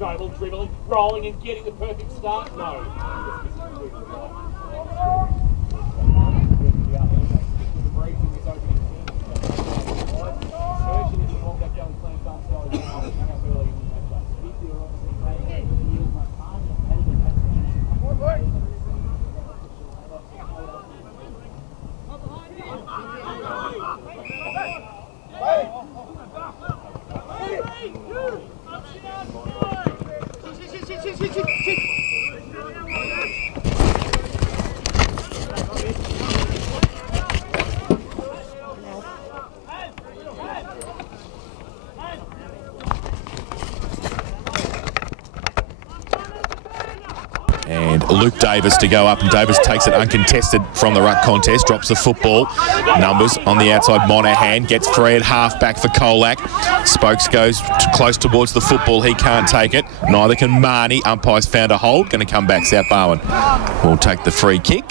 Noble dribbling, rolling and getting the perfect start. No. And Luke Davis to go up, and Davis takes it uncontested from the ruck contest, drops the football. Numbers on the outside, Monahan gets free at half-back for Colac. Spokes goes close towards the football, he can't take it. Neither can Marnie. Umpire's found a hold, going to come back. South Barwon will take the free kick.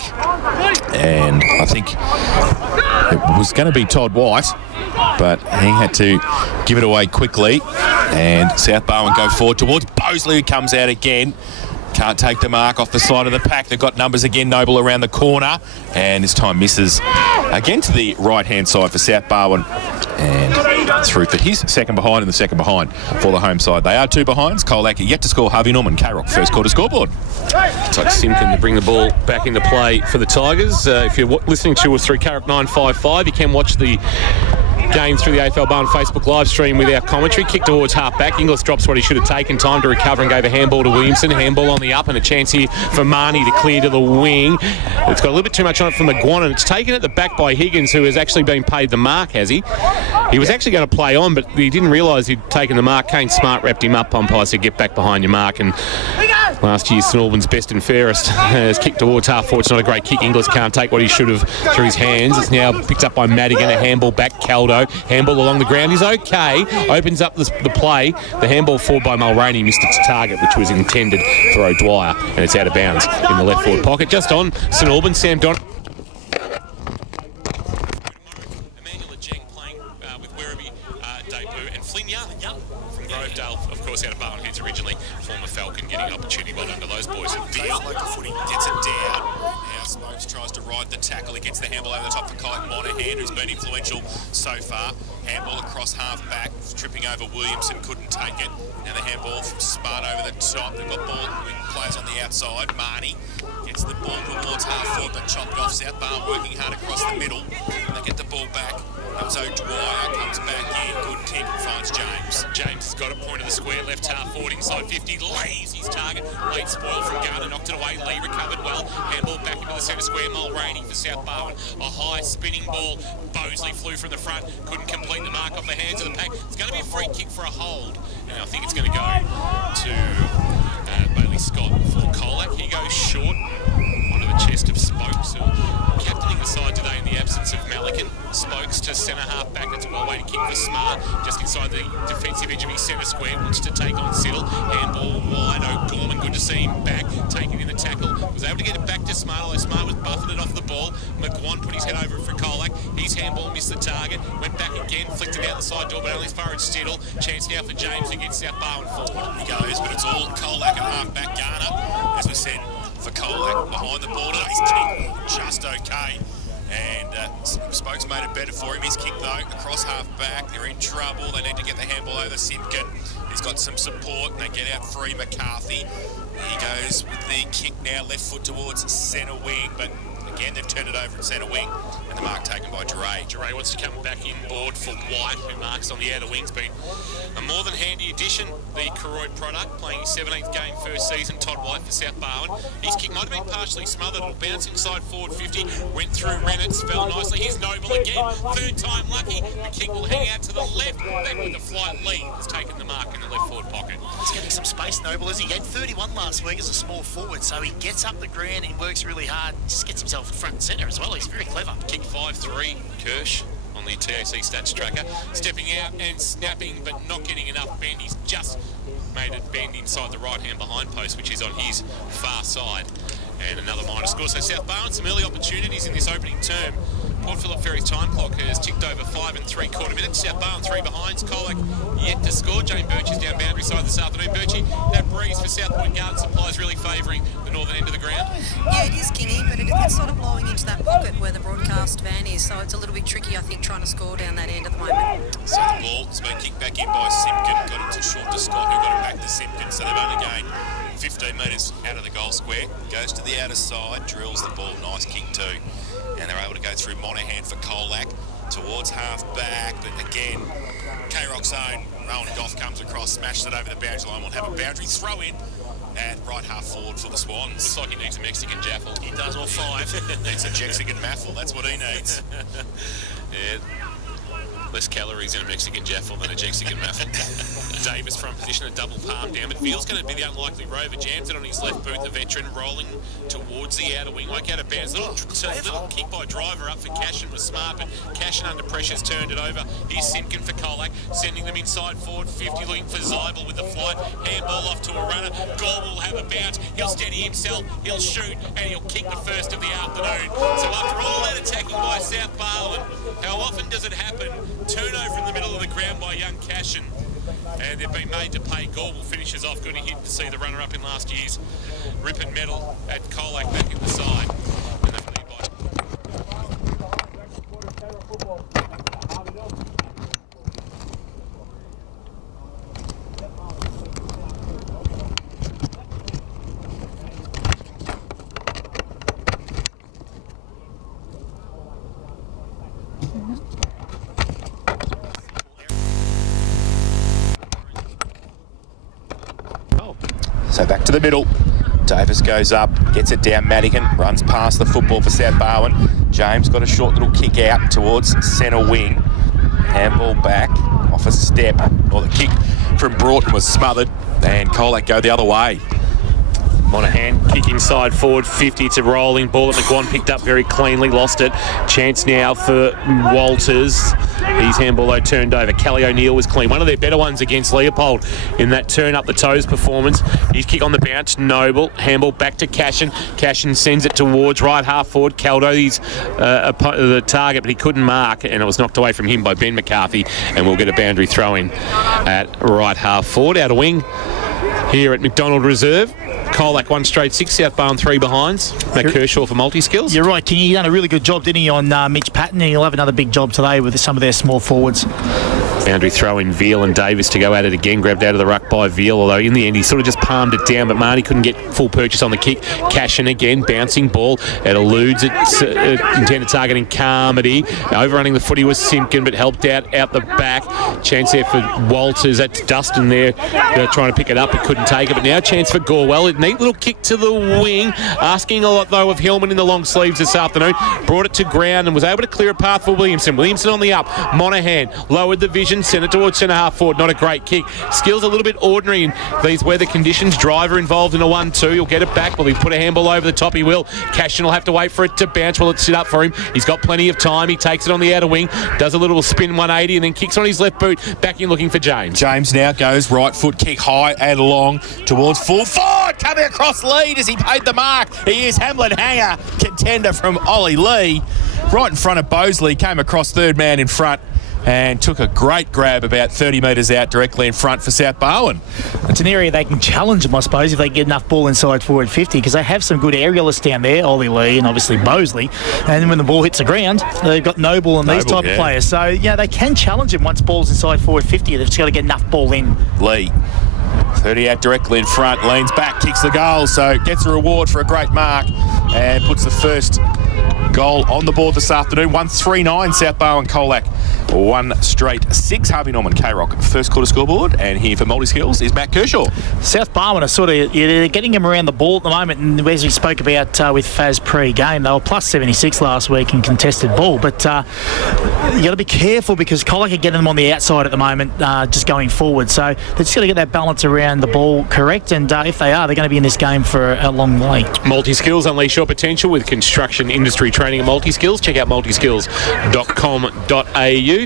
And I think it was going to be Todd White, but he had to give it away quickly. And South Barwon go forward towards Bosley, who comes out again. Can't take the mark off the side of the pack. They've got Numbers again, Noble around the corner, and this time misses again to the right-hand side for South Barwon. And through for his second behind, and the second behind for the home side. They are two behinds. Colac yet to score. Harvey Norman, K-Rock, first quarter scoreboard. Like Simpkin to bring the ball back into play for the Tigers. If you're listening to us through K-Rock 955, you can watch the game through the AFL Barwon Facebook live stream with our commentary. Kick towards half-back. Inglis drops what he should have taken. Time to recover and gave a handball to Williamson. Handball on the up, and a chance here for Marnie to clear to the wing. It's got a little bit too much on it from McGuan, and it's taken at the back by Higgins, who has actually been paid the mark, has he? He was actually going to play on, but he didn't realise he'd taken the mark. Kane Smart wrapped him up. Umpire said, get back behind your mark. And last year's St Albans best and fairest has kicked towards half forward. It's not a great kick. Inglis can't take what he should have through his hands. It's now picked up by Madigan. A handball back. Caldo. Handball along the ground is okay. Opens up the play. The handball forward by Mulroney missed its target, which was intended for O'Dwyer, and it's out of bounds in the left forward pocket. Just on St Albans, Sam Don. Of course, out of Barwon Heads originally, former Falcon, getting an opportunity well under those boys. Feels like the footy gets it down. Now Smokes tries to ride the tackle. He gets the handball over the top for Colac. Monahan, who's been influential so far. Handball across half-back, tripping over Williamson, couldn't take it. Now the handball from Smart over the top. They've got ball players on the outside. Marnie gets the ball towards half-forward, but chopped off. South Barwon working hard across the middle. And they get the ball back. Comes O'Dwyer, comes back in, good kick, finds James. James has got a point of the square, left half forward, inside 50, lays his target, late spoil from Garner, knocked it away, Lee recovered well, handball back into the centre square, Mulroney for South Barwon, a high spinning ball, Bosley flew from the front, couldn't complete the mark off the hands of the pack. It's going to be a free kick for a hold, and I think it's going to go to Bailey Scott for Colac. He goes short onto the chest of Spokes, who captaining the side today in the absence of Malikan. Spokes to centre half back. It's a well-weighted kick for Smart. Just inside the defensive edge of his centre square. Wants to take on Siddle. Handball wide. O'Gorman, good to see him back. Taking in the tackle. Was able to get it back to Smart, although Smart was buffeted off the ball. McGuan put his head over it for Colac. His handball missed the target. Went back again. Flicked it out the side door, but only as far as Siddle. Chance now for James to get South Barwon forward. He goes, but it's all Colac and half back Garner. As we said, for Colac behind the border. His kick just okay. And Spokes made it better for him. His kick, though, across half-back. They're in trouble. They need to get the handball over Simpkin. He's got some support, and they get out free McCarthy. He goes with the kick now, left foot towards centre wing, but Again, they've turned it over in centre wing, and the mark taken by Dre. Dre wants to come back inboard for White, who marks on the outer wing's been a more than handy addition. The Koroyd product, playing his 17th game first season. Todd White for South Barwon. His kick might have been partially smothered. It'll bounce inside forward 50. Went through Rennett's, fell nicely. Here's Noble again. Third time lucky. The kick will hang out to the left. Back with the flight. Lee has taken the mark in the left forward pocket. He's getting some space, Noble, as he had 31 last week as a small forward, so he gets up the ground, he works really hard, just gets himself front and centre as well. He's very clever. Kick 5-3, Kirsch on the TAC stats tracker. Stepping out and snapping, but not getting enough bend. He's just made it bend inside the right-hand behind post, which is on his far side. And another minor score. So South Barwon, some early opportunities in this opening term. Port Phillip Ferry's time clock has ticked over 5 3/4 minutes. South Barwon 3 behinds. Colac yet to score. Jane Birch is down boundary side this afternoon. Birchie, that breeze for South Point Garden Supply is really favouring the northern end of the ground. Yeah, it is, Kingy, but it's sort of blowing into that pocket where the broadcast van is, so it's a little bit tricky, I think, trying to score down that end at the moment. So the ball has been kicked back in by Simpkin. Got it to short to Scott, who got it back to Simpkin. So they've only gained 15 metres out of the goal square. Goes to the outer side, drills the ball. Nice kick too. And they're able to go through Monahan for Colac towards half back. But again, K-Rock's own Rowan Goff comes across, smashes it over the boundary line. We'll have a boundary throw in and right half forward for the Swans. Looks like he needs a Mexican jaffle. He does all 5. Needs a Mexican maffle. That's what he needs. Yeah. Less calories in a Mexican jaffle than a Mexican maffle. Davis from position, a double palm down, but feels going to be the unlikely rover. Jams it on his left boot, the veteran rolling towards the outer wing. Won't get out of bounds. Little kick by Driver up for Cashin was smart, but Cashin under pressure's turned it over. Here's Simpkin for Colac, sending them inside forward 50, looking for Zybel with the flight. Handball off to a runner. Gore will have a bounce. He'll steady himself, he'll shoot, and he'll kick the first of the afternoon. So after all that attacking by South Barwon, how often does it happen? Turnover in the middle of the ground by young Cashin. And they've been made to pay. Gorbel finishes off. Good hit to see the runner-up in last year's Ripon medal at Colac back in the side. And they've lead by... So back to the middle. Davis goes up, gets it down Madigan, runs past the football for South Barwon. James got a short little kick out towards centre wing. Handball back off a step. Or the kick from Broughton was smothered, and Colac go the other way. Monahan kick inside forward 50. It's a rolling ball that McGuan picked up very cleanly, lost it. Chance now for Walters. His handball though turned over. Kelly O'Neill was clean. One of their better ones against Leopold in that turn up the toes performance. His kick on the bounce, Noble. Handball back to Cashin. Cashin sends it towards right half forward. Caldo, he's the target, but he couldn't mark, and it was knocked away from him by Ben McCarthy, and we'll get a boundary throw in at right half forward. Out of wing here at McDonald Reserve. Colac 1 straight 6, South Barwon 3 behinds. Matt Kershaw for multi-skills. You're right, King. He done a really good job, didn't he, on Mitch Patton, and he'll have another big job today with some of their small forwards. Boundary throw in Veal and Davis to go at it again. Grabbed out of the ruck by Veal, although in the end he sort of just palmed it down, but Marnie couldn't get full purchase on the kick. Cashin again, bouncing ball. It eludes it. Intended targeting Carmody. Overrunning the footy was Simpkin, but helped out the back. Chance there for Walters. That's Dustin there trying to pick it up, but couldn't take it. But now chance for Gorwell. A neat little kick to the wing. Asking a lot, though, of Hillman in the long sleeves this afternoon. Brought it to ground and was able to clear a path for Williamson. Williamson on the up. Monahan lowered the vision. Sent it towards centre half forward. Not a great kick. Skill's a little bit ordinary in these weather conditions. Driver involved in a 1-2. He'll get it back. Will he put a handball over the top? He will. Cashin will have to wait for it to bounce. Will it sit up for him? He's got plenty of time. He takes it on the outer wing. Does a little spin 180 and then kicks on his left boot. Back in looking for James. James now goes right foot kick high and long towards full forward. Coming across lead as he paid the mark. He is Hamlin Hanger, contender from Ollie Lee. Right in front of Bosley. Came across third man in front and took a great grab about 30 metres out directly in front for South Barwon. It's an area they can challenge them, I suppose, if they get enough ball inside forward 50, because they have some good aerialists down there, Ollie Lee and obviously Bosley. And then when the ball hits the ground, they've got Noble and these type of players. So, yeah, they can challenge them once ball's inside forward 50. They've just got to get enough ball in. Lee 38 directly in front, leans back, kicks the goal, so gets a reward for a great mark and puts the first goal on the board this afternoon. 1-3-9 South Barwon Colac. 1 straight 6. Harvey Norman, K-Rock, first quarter scoreboard. And here for multi-skills is Matt Kershaw. South Barwon are sort of getting him around the ball at the moment, and as we spoke about with Faz pre-game, they were plus 76 last week in contested ball, but you got to be careful because Colac are getting them on the outside at the moment, just going forward, so they're just got to get that balance around the ball correct, and if they are, they're going to be in this game for a long way. Multi-skills, unleash your potential with construction industry training at Multi-skills. Check out multiskills.com.au.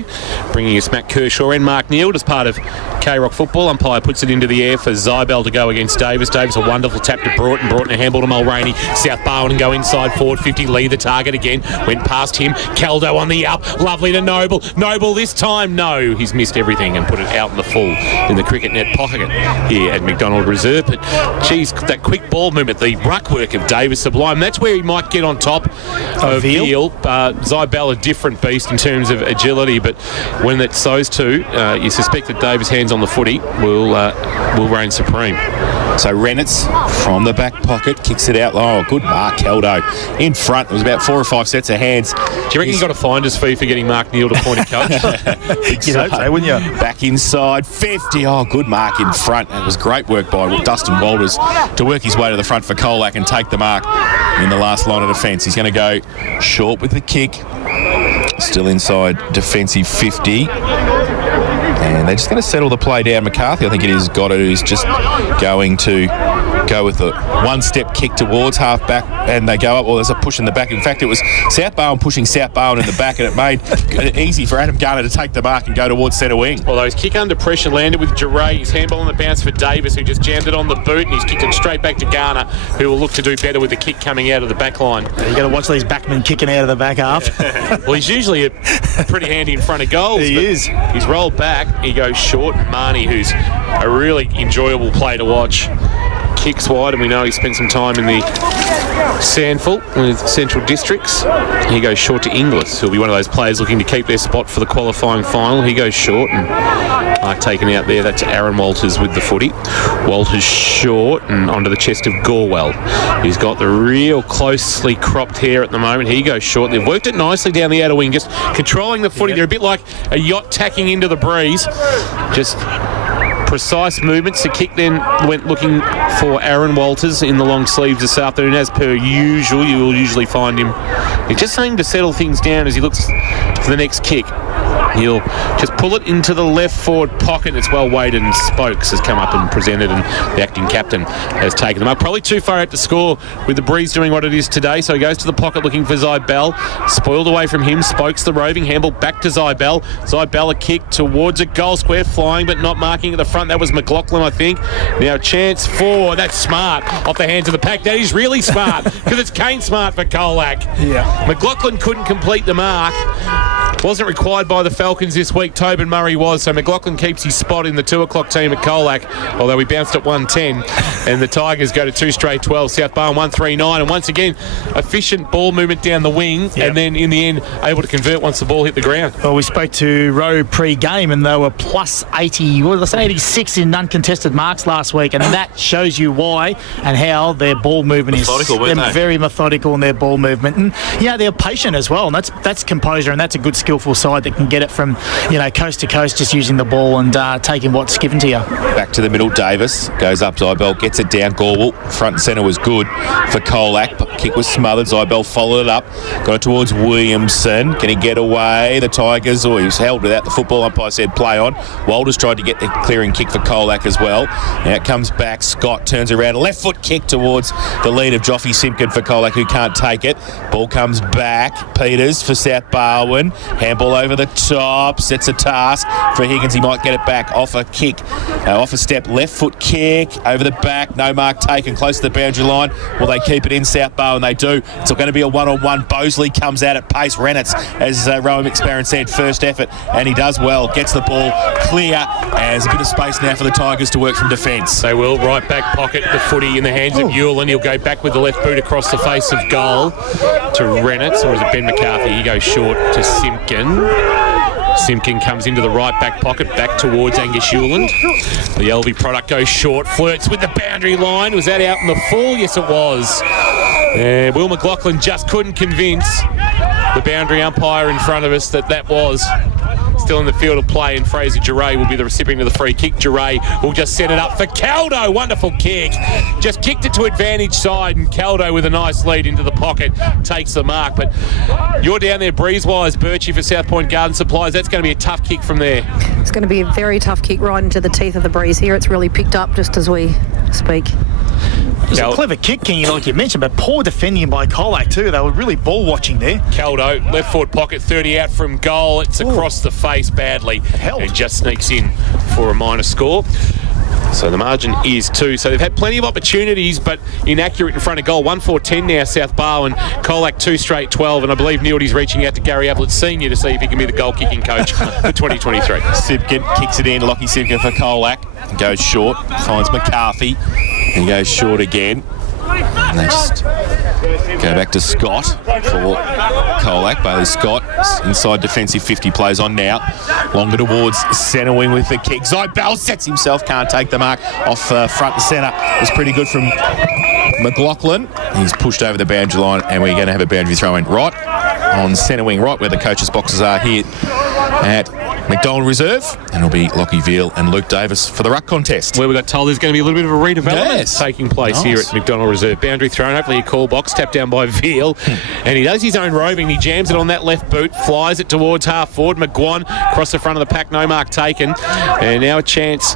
Bringing us Matt Kershaw and Mark Neild as part of K-Rock football. Umpire puts it into the air for Zybel to go against Davis. Davis, a wonderful tap to Broughton. Broughton a handball to Mulroney. South Barwon and go inside forward 50. Lee the target again. Went past him. Caldo on the up. Lovely to Noble. Noble this time. No, he's missed everything and put it out in the full in the cricket net pocket here at McDonald Reserve. But, geez, that quick ball movement, the ruck work of Davis, sublime. That's where he might get on top of Veal. Zybel, a different beast in terms of agility, but when it's those two, you suspect that Davis' hands on the footy will reign supreme. So Renitz from the back pocket kicks it out. Oh, good mark, Caldo. In front, there was about 4 or 5 sets of hands. Do you reckon he got a finder's fee for getting Mark Neild appointed coach? You'd hope so, wouldn't you? Back inside, 50. Oh, good mark in front. It was great work by Dustin Walters to work his way to the front for Colac and take the mark in the last line of defence. He's going to go short with the kick. Still inside defensive 50. And they're just going to settle the play down. McCarthy, I think it is, is just going to go with the one-step kick towards half-back, and they go up. Well, there's a push in the back. In fact, it was South Barwon pushing South Barwon in the back, and it made it easy for Adam Garner to take the mark and go towards centre wing. Although his kick under pressure landed with Geray. His handball on the bounce for Davis, who just jammed it on the boot, and he's kicked it straight back to Garner, who will look to do better with the kick coming out of the back line. You've got to watch these backmen kicking out of the back half. Well, he's usually pretty handy in front of goals. He is. He's rolled back. He goes short. Marnie, who's a really enjoyable play to watch, kicks wide, and we know he spent some time in the Sandful with Central Districts. He goes short to Inglis, who'll be one of those players looking to keep their spot for the qualifying final. He goes short, and taken out there. That's Aaron Walters with the footy. Walters short and onto the chest of Gorwell, who's got the real closely cropped hair at the moment. He goes short. They've worked it nicely down the outer wing, just controlling the footy. Yep. They're a bit like a yacht tacking into the breeze. Just precise movements. The kick then went looking for Aaron Walters in the long sleeves this afternoon. As per usual, you will usually find him. He's just saying to settle things down as he looks for the next kick. He'll just pull it into the left forward pocket. It's well weighted, and Spokes has come up and presented, and the acting captain has taken them up. Probably too far out to score with the breeze doing what it is today, so he goes to the pocket looking for Zybel. Spoiled away from him. Spokes the roving handball back to Zybel. Zybel a kick towards a goal square, flying but not marking at the front. That was McLaughlin, I think. Now chance for, that's smart, off the hands of the pack. That is really smart, because it's Kane Smart for Colac. Yeah. McLaughlin couldn't complete the mark. Wasn't required by the Falcons this week. Tobin Murray was, so McLaughlin keeps his spot in the 2 o'clock team at Colac, although we bounced at 110, and the Tigers go to 2 straight 12. South Barwon 139, and once again efficient ball movement down the wing. Yep. And then in the end able to convert once the ball hit the ground. Well, we spoke to Rowe pre-game, and they were plus 80, what did I say, 86 in uncontested marks last week, and that shows you why and how their ball movement methodical, is. They're very methodical in their ball movement, and they're patient as well, and that's composure, and that's a good skillful side that can get it from coast to coast, just using the ball and taking what's given to you. Back to the middle, Davis goes up, Zybel gets it down. Gorwell front and centre was good for Colac. Kick was smothered. Zybel followed it up, got it towards Williamson. Can he get away? The Tigers, he was held without the football. Umpire said play on. Walters tried to get the clearing kick for Colac as well. Now it comes back. Scott turns around, left foot kick towards the lead of Joffy Simpkin for Colac, who can't take it. Ball comes back. Peters for South Barwon. Handball over the top, sets a task for Higgins. He might get it back off a kick, off a step, left foot kick over the back, no mark taken, close to the boundary line. Will they keep it in South Barwon? They do. It's going to be a one-on-one. Bosley comes out at pace. Renitz, as Rowan McSparron said, first effort, and he does well. Gets the ball clear, and there's a bit of space now for the Tigers to work from defence. They will. Right back pocket, the footy in the hands of Ewell, he'll go back with the left boot across the face of goal to Renitz, or is it Ben McCarthy? He goes short to Simpkin. Simkin comes into the right back pocket, back towards Angus Hewland. The LV product goes short, flirts with the boundary line. Was that out in the full? Yes, it was. Will McLaughlin just couldn't convince the boundary umpire in front of us that was still in the field of play, and Fraser Giray will be the recipient of the free kick. Giray will just set it up for Caldo. Wonderful kick. Just kicked it to advantage side, and Caldo with a nice lead into the pocket takes the mark. But you're down there breeze-wise, Birchie, for South Point Garden Supplies. That's going to be a tough kick from there. It's going to be a very tough kick right into the teeth of the breeze here. It's really picked up just as we speak. It was a clever kick, Kingy, like you mentioned, but poor defending by Colac too. They were really ball watching there. Caldo, left forward pocket, 30 out from goal. It's across the face badly and just sneaks in for a minor score. So the margin is 2. So they've had plenty of opportunities, but inaccurate in front of goal. 1-4-10 now, South Barwon. Colac 2 straight 12, and I believe Neildy's reaching out to Gary Ablett Senior to see if he can be the goal-kicking coach for 2023. Simpkin kicks it in, Lockie Simpkin for Colac. Goes short, finds McCarthy, and goes short again. And they just go back to Scott for Colac. Bailey Scott, inside defensive 50, plays on now. Longer towards centre wing with the kick. Zybell sets himself, can't take the mark off front and centre. It was pretty good from McLaughlin. He's pushed over the boundary line, and we're going to have a boundary throw in right on centre wing, right where the coaches' boxes are here at McDonald Reserve, and it'll be Lockie Veal and Luke Davis for the ruck contest. Where we got told there's going to be a little bit of a redevelopment taking place here at McDonald Reserve. Boundary thrown, hopefully a call box, tapped down by Veal, and he does his own roving. He jams it on that left boot, flies it towards half forward. McGuan across the front of the pack, no mark taken, and now a chance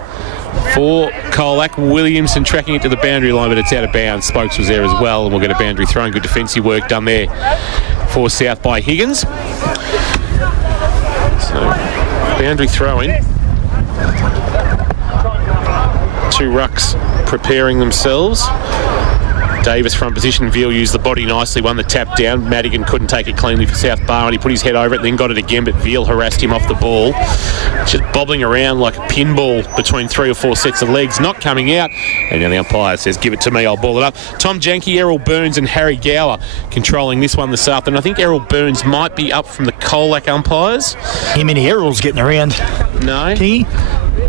for Colac. Williamson tracking it to the boundary line, but it's out of bounds. Spokes was there as well, and we'll get a boundary thrown. Good defensive work done there for South by Higgins. So boundary throw-in. 2 rucks preparing themselves. Davis front position. Veal used the body nicely, won the tap down. Madigan couldn't take it cleanly for South Barwon. He put his head over it, then got it again, but Veal harassed him off the ball. Just bobbling around like a pinball between 3 or 4 sets of legs, not coming out. And now the umpire says, give it to me, I'll ball it up. Tom Janke, Errol Burns and Harry Gower controlling this one this afternoon. I think Errol Burns might be up from the Colac umpires. How many Errols getting around? No. He?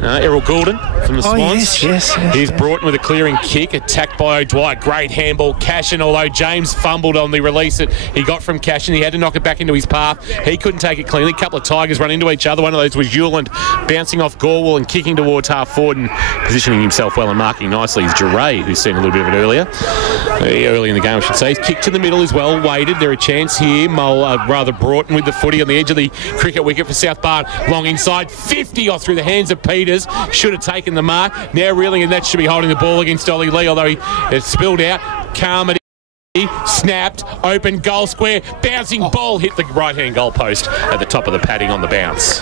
Errol Goulden from the Swans. Yes. He's Broughton with a clearing kick, attacked by O'Dwyer. Great handball. Cashin, although James fumbled on the release that he got from Cashin, he had to knock it back into his path. He couldn't take it cleanly. A couple of Tigers run into each other. One of those was Hewland bouncing off Gorwell and kicking towards half forward and positioning himself well and marking nicely is Giray, who's seen a little bit of it early in the game, I should say. He's kicked to the middle as well, weighted. There a chance here. Broughton with the footy on the edge of the cricket wicket for South Barwon. Long inside, 50 off through the hands of Peters. Should have taken the mark. Now reeling, and that should be holding the ball against Ollie Lee, although it spilled out. Carmody snapped, open, goal square, bouncing ball hit the right-hand goal post at the top of the padding on the bounce.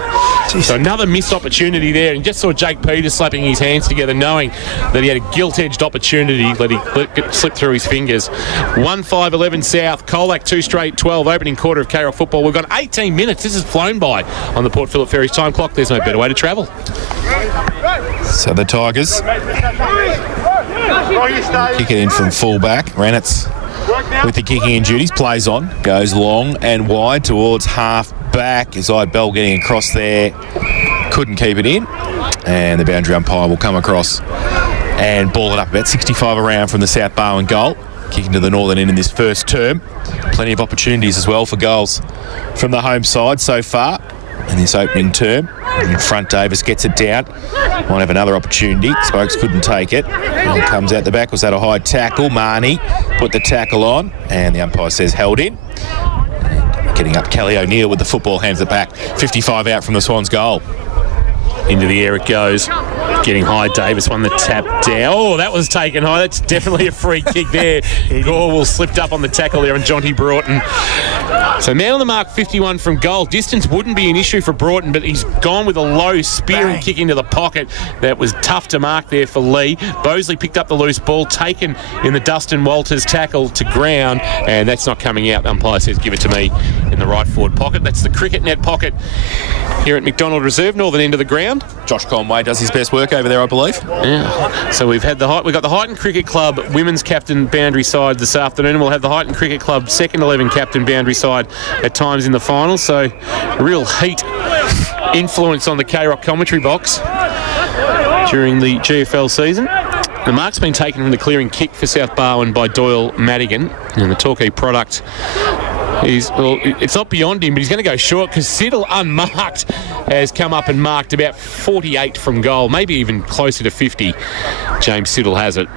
Jeez. So another missed opportunity there, and just saw Jake Peters slapping his hands together, knowing that he had a gilt-edged opportunity, let it slip through his fingers. 1-5-11 South, Colac 2 straight 12, opening quarter of K-Rock football. We've got 18 minutes. This has flown by on the Port Phillip Ferries time clock. There's no better way to travel. So the Tigers kick it in from full-back. Ranitz with the kicking in duties, plays on, goes long and wide towards half-back. Izide Bell getting across there, couldn't keep it in, and the boundary umpire will come across and ball it up about 65 around from the South Barwon goal, kicking to the northern end in this first term. Plenty of opportunities as well for goals from the home side so far in this opening term. In front, Davis gets it down. Might have another opportunity. Spokes couldn't take it. And comes out the back. Was that a high tackle? Marnie put the tackle on, and the umpire says held in. And getting up, Kelly O'Neill with the football, hands it back. 55 out from the Swans' goal. Into the air it goes. Getting high, Davis won the tap down. Oh, that was taken high. That's definitely a free kick there. Gorwell slipped up on the tackle there on Jonty Broughton. So man on the mark, 51 from goal. Distance wouldn't be an issue for Broughton, but he's gone with a low spearing kick into the pocket. That was tough to mark there for Lee. Bosley picked up the loose ball, taken in the Dustin Walters tackle to ground, and that's not coming out. The umpire says give it to me in the right forward pocket. That's the cricket net pocket here at McDonald Reserve, northern end of the ground. Josh Conway does his best work over there, I believe. Yeah. So we've got the Highton Cricket Club women's captain boundary side this afternoon. We'll have the Highton Cricket Club second 11 captain boundary side at times in the final. So real heat influence on the K-Rock commentary box during the GFL season. The mark's been taken from the clearing kick for South Barwon by Doyle Madigan, and the Torquay product is, well, it's not beyond him, but he's going to go short because Siddle, unmarked, has come up and marked about 48 from goal, maybe even closer to 50. James Siddle has it.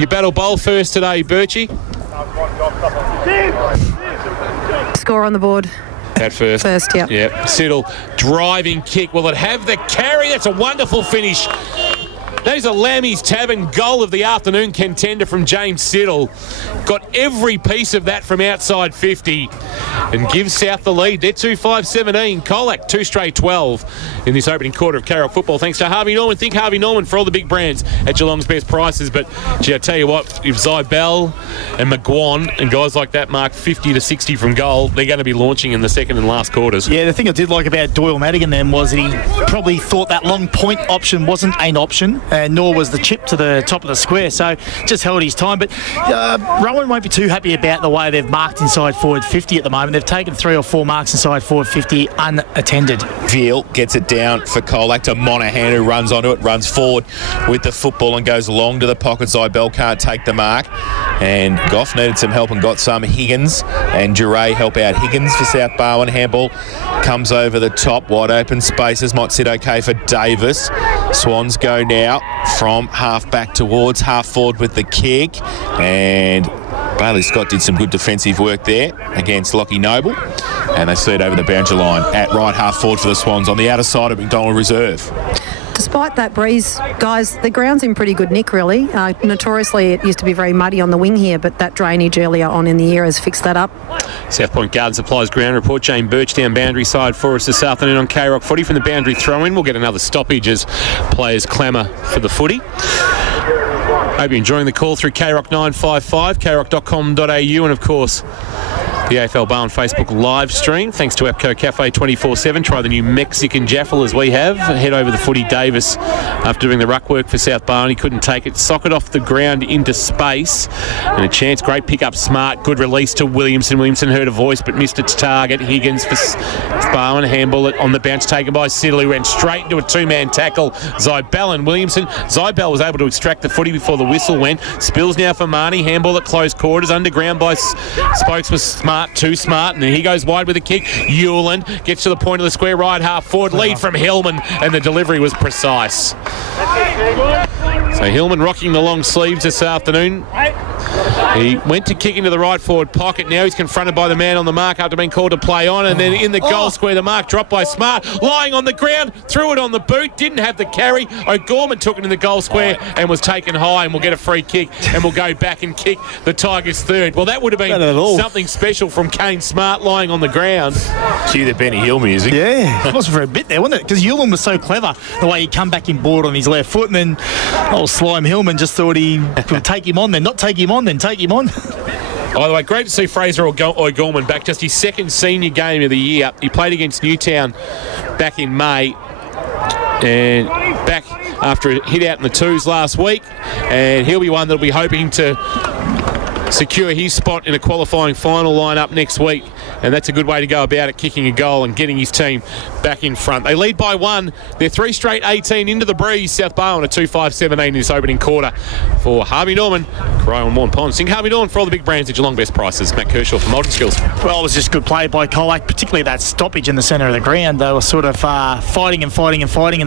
You battle bowl first today, Birchie. Score on the board. At first. First, yeah. Yep. Siddle, driving kick. Will it have the carry? That's a wonderful finish. That is a Lammy's Tavern goal of the afternoon contender from James Siddle. Got every piece of that from outside 50 and gives South the lead. They're 2-5-17. Colac 2 straight 12 in this opening quarter of K-Rock football. Thanks to Harvey Norman. Think Harvey Norman for all the big brands at Geelong's best prices. But, gee, I tell you what, if Zybell and McGuan and guys like that mark 50 to 60 from goal, they're going to be launching in the second and last quarters. Yeah, the thing I did like about Doyle Madigan then was that he probably thought that long point option wasn't an option, and nor was the chip to the top of the square, so just held his time. But Rowan won't be too happy about the way they've marked inside forward 50 at the moment. They've taken 3 or 4 marks inside forward 50 unattended. Veal gets it down for Colac to Monahan, who runs onto it, runs forward with the football and goes long to the pocket. Zybell can't take the mark, and Goff needed some help and got some. Higgins and Duray help out Higgins for South Barwon. Handball comes over the top, wide open spaces, might sit okay for Davis. Swans go now from half back towards half forward with the kick, and Bailey Scott did some good defensive work there against Lockie Noble, and they slid over the boundary line at right half forward for the Swans on the outer side of McDonald Reserve. Despite that breeze, guys, the ground's in pretty good nick, really. Notoriously, it used to be very muddy on the wing here, but that drainage earlier on in the year has fixed that up. South Point Garden Supplies ground report. Jane Birch down boundary side for us this afternoon on K-Rock footy from the boundary throw-in. We'll get another stoppage as players clamour for the footy. Hope you're enjoying the call through K-Rock 955, krock.com.au, and of course the AFL Barwon Facebook live stream. Thanks to Apco Cafe 24/7. Try the new Mexican Jaffle as we have. Head over the footy. Davis, after doing the ruck work for South Barwon, he couldn't take it. Socket off the ground into space. And a chance. Great pick up. Smart. Good release to Williamson. Williamson heard a voice but missed its target. Higgins for Barwon. Handball it on the bounce taken by Siddle, who went straight into a 2-man tackle. Zybell and Williamson. Zybell was able to extract the footy before the whistle went. Spills now for Marnie. Handball at close quarters. Underground by Spokes was Smart. Too smart, and then he goes wide with a kick. Hewland gets to the point of the square, right half forward, lead from Hillman, and the delivery was precise. So Hillman rocking the long sleeves this afternoon. He went to kick into the right forward pocket. Now he's confronted by the man on the mark after being called to play on, and then in the goal square, the mark dropped by Smart, lying on the ground, threw it on the boot, didn't have the carry. O'Gorman took it in the goal square and was taken high, and will get a free kick, and will go back and kick the Tigers third. Well, that would have been something special from Kane Smart lying on the ground. Cue the Benny Hill music. Yeah, it was for a bit there, wasn't it? Because Hewland was so clever, the way he come back in board on his left foot, and then old Slime Hillman just thought he could take him on, then not take him on, then take him on. By the way, great to see Fraser O'Gorman back. Just his second senior game of the year. He played against Newtown back in May, and back after a hit out in the twos last week, and he'll be one that'll be hoping to secure his spot in a qualifying final lineup next week, and that's a good way to go about it, kicking a goal and getting his team back in front. They lead by 1. They're 3 straight 18 into the breeze. South Barwon at 2-5-17 in this opening quarter for Harvey Norman. Ryan Warren Pond. Sing Harvey Norman for all the big brands at Geelong best prices. Matt Kershaw from Modern Skills. Well, it was just good play by Colac, particularly that stoppage in the centre of the ground. They were sort of fighting, and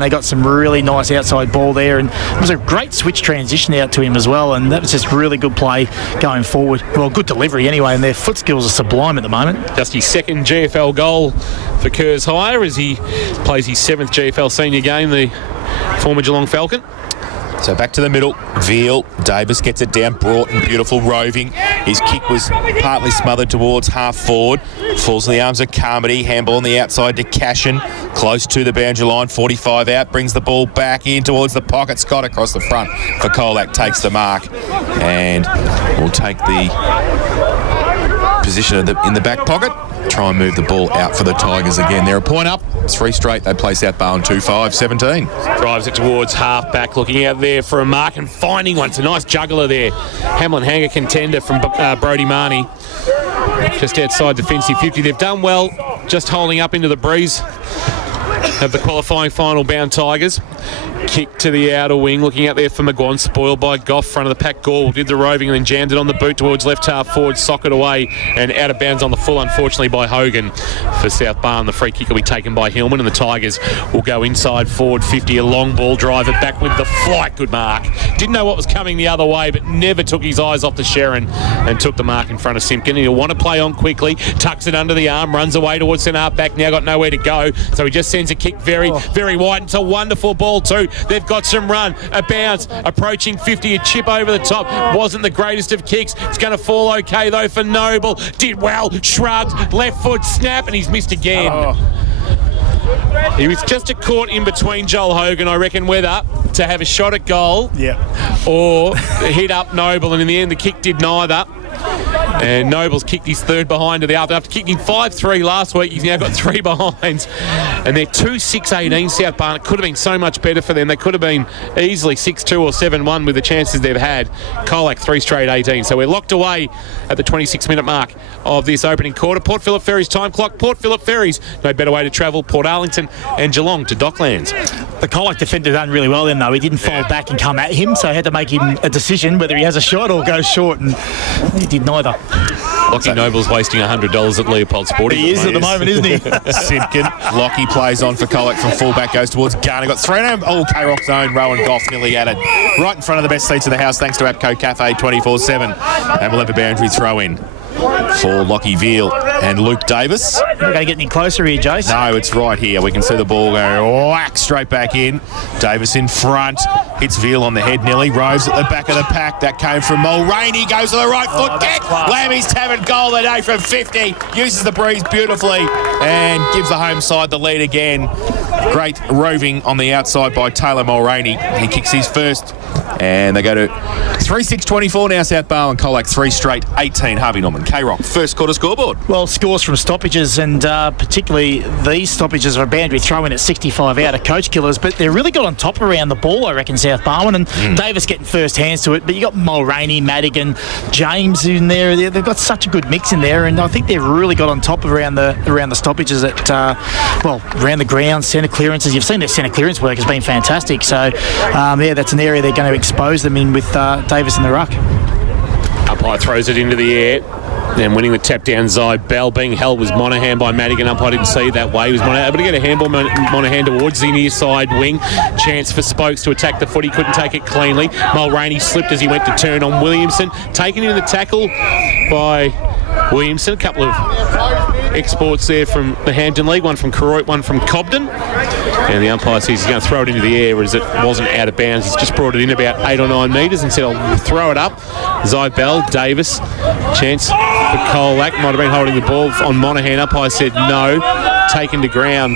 they got some really nice outside ball there, and it was a great switch transition out to him as well, and that was just really good play going forward. Well, good delivery anyway, and their foot skills are sublime at the moment. Just his second GFL goal for Kerrs Hire as he plays his 7th GFL senior game, the former Geelong Falcon. So back to the middle. Veal. Davis gets it down. Broughton, beautiful roving. His kick was partly smothered towards half forward. Falls in the arms of Carmody. Handball on the outside to Cashin. Close to the boundary line. 45 out. Brings the ball back in towards the pocket. Scott across the front for Colac. Takes the mark. And will take the position in the back pocket. Try and move the ball out for the Tigers again. They're a point up. 3 straight. They play South Barwon 2-5-17. Drives it towards half back, looking out there for a mark and finding one. It's a nice juggler there. Hamlin Hanger contender from Brodie Marnie. Just outside defensive 50. They've done well just holding up into the breeze of the qualifying final bound Tigers. Kick to the outer wing, looking out there for McGuan, spoiled by Goff, front of the pack. Gorwell did the roving and then jammed it on the boot towards left half forward, socket away and out of bounds on the full, unfortunately, by Hogan for South Barn. The free kick will be taken by Hillman and the Tigers will go inside forward 50. A long ball, drive it back with the flight. Good mark. Didn't know what was coming the other way, but never took his eyes off the Sharon and took the mark in front of Simpkin. He'll want to play on quickly, tucks it under the arm, runs away towards centre half back, now got nowhere to go, so he just sends a kick very wide. It's a wonderful ball too. They've got some run, a bounce, approaching 50, a chip over the top. Wasn't the greatest of kicks. It's going to fall okay though for Noble. Did well, shrugged, left foot snap, and he's missed again. He was just a caught in between Joel Hogan, I reckon, whether to have a shot at goal or hit up Noble, and in the end the kick did neither. And Noble's kicked his third behind to the other. After kicking 5-3 last week, he's now got 3 behinds. And they're 2-6-18 South Barn. It could have been so much better for them. They could have been easily 6-2 or 7-1 with the chances they've had. Colac 3 straight 18. So we're locked away at the 26-minute mark of this opening quarter. Port Phillip Ferries time clock. Port Phillip Ferries, no better way to travel. Port Arlington and Geelong to Docklands. The Colac defender done really well then, though. He didn't fall back and come at him, so he had to make him a decision whether he has a shot or goes short, and he did neither. Lockie Noble's wasting $100 at Leopold Sporting. He is at the moment, isn't he? Simpkin. Lockie plays on for Colac from fullback, goes towards Garner. Got 3 in. Oh, K-Rock's own Rowan Goff nearly at it. Right in front of the best seats of the house, thanks to APCO Cafe 24/7. And we'll have a boundary throw in for Lockie Veal and Luke Davis. Not going to get any closer here, Jace. No, it's right here. We can see the ball go whack straight back in. Davis in front. Hits Veal on the head nearly. Roves at the back of the pack. That came from Mulroney. Goes to the right foot kick. Lammy's Tavern goal today from 50. Uses the breeze beautifully and gives the home side the lead again. Great roving on the outside by Taylor Mulroney. He kicks his first. And they go to 3-6-24 now, South Barwon. Colac 3 straight 18. Harvey Norman. K-Rock, first quarter scoreboard. Well, scores from stoppages, and particularly these stoppages are a boundary throw-in at 65 out of Coach Killers, but they're really got on top around the ball, I reckon, South Barwon, and Davis getting first hands to it, but you got Mulroney, Madigan, James in there. They've got such a good mix in there, and I think they've really got on top around the stoppages at, around the ground, centre clearances. You've seen their centre clearance work has been fantastic, so, that's an area they're going to expose them in with Davis in the ruck. Umpire throws it into the air. Then winning the tap down, Zy Bell. Being held was Monaghan by Madigan. Umpire didn't see it that way. He was able to get a handball. Monaghan towards the near side wing. Chance for Spokes to attack the foot. He couldn't take it cleanly. Mulroney slipped as he went to turn on Williamson. Taken in the tackle by Williamson. A couple of exports there from the Hampton League. One from Koroit, one from Cobden. And the umpire says he's going to throw it into the air, whereas it wasn't out of bounds. He's just brought it in about 8 or 9 metres and said, I'll throw it up. Zy Bell, Davis, chance for Colac. Might have been holding the ball on Monaghan. Umpire said no. Taken to ground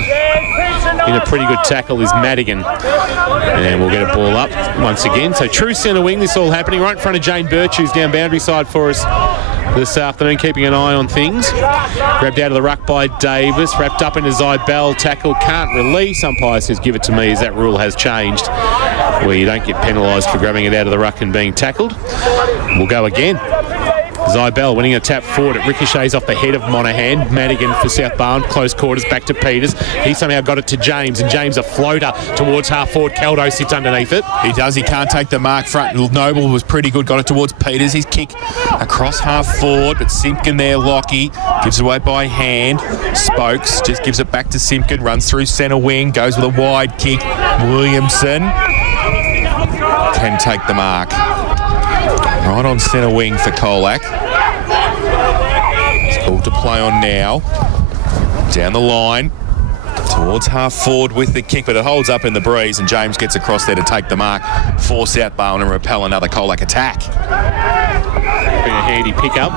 in a pretty good tackle is Madigan. And we'll get a ball up once again. So true centre wing, this all happening right in front of Jane Birch, who's down boundary side for us this afternoon, keeping an eye on things. Grabbed out of the ruck by Davis, wrapped up into Zy Bell. Tackle can't release. Umpire says give it to me, as that rule has changed, where you don't get penalised for grabbing it out of the ruck and being tackled. We'll go again. Zy Bell winning a tap forward. It ricochets off the head of Monaghan. Madigan for South Barwon. Close quarters back to Peters. He somehow got it to James, and James a floater towards half forward. Caldo sits underneath it. He does. He can't take the mark front. Noble was pretty good. Got it towards Peters. His kick across half forward, but Simpkin there, Lockie. Gives it away by hand. Spokes just gives it back to Simpkin. Runs through centre wing. Goes with a wide kick. Williamson can take the mark. Right on centre wing for Colac. It's called to play on now. Down the line. Towards half forward with the kick, but it holds up in the breeze, and James gets across there to take the mark for South Barwon and repel another Colac attack. Been a handy pick-up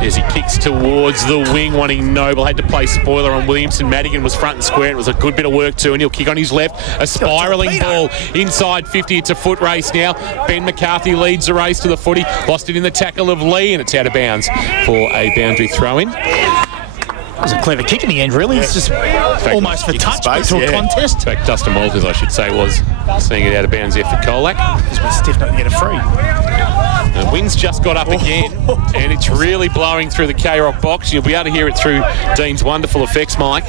as he kicks towards the wing, wanting Noble. Had to play spoiler on Williamson. Madigan was front and square. It was a good bit of work too, and he'll kick on his left. A spiralling ball inside 50. It's a foot race now. Ben McCarthy leads the race to the footy. Lost it in the tackle of Lee, and it's out of bounds for a boundary throw-in. It was a clever kick in the end, really. It's just almost for touch to a contest. In fact, Dustin Walters, I should say, was seeing it out of bounds there for Colac. It's been stiff not to get a free. The wind's just got up again, and it's really blowing through the K-Rock box. You'll be able to hear it through Dean's wonderful effects, Mike.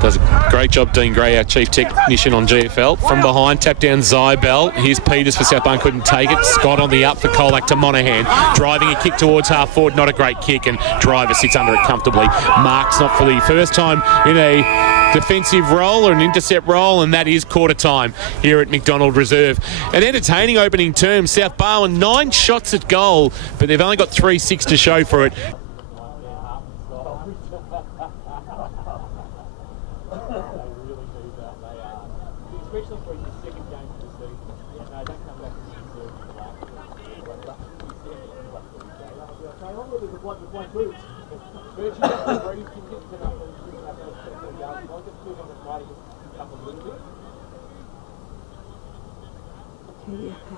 Does a great job, Dean Gray, our chief technician on GFL. From behind, tap down Zybell. Here's Peters for South Barwon, couldn't take it. Scott on the up for Colac to Monahan. Driving a kick towards half forward, not a great kick, and Driver sits under it comfortably. Marks not for the first time in a defensive role or an intercept role, and that is quarter time here at McDonald Reserve. An entertaining opening term. South Barwon 9 shots at goal, but they've only got 3-6 to show for it.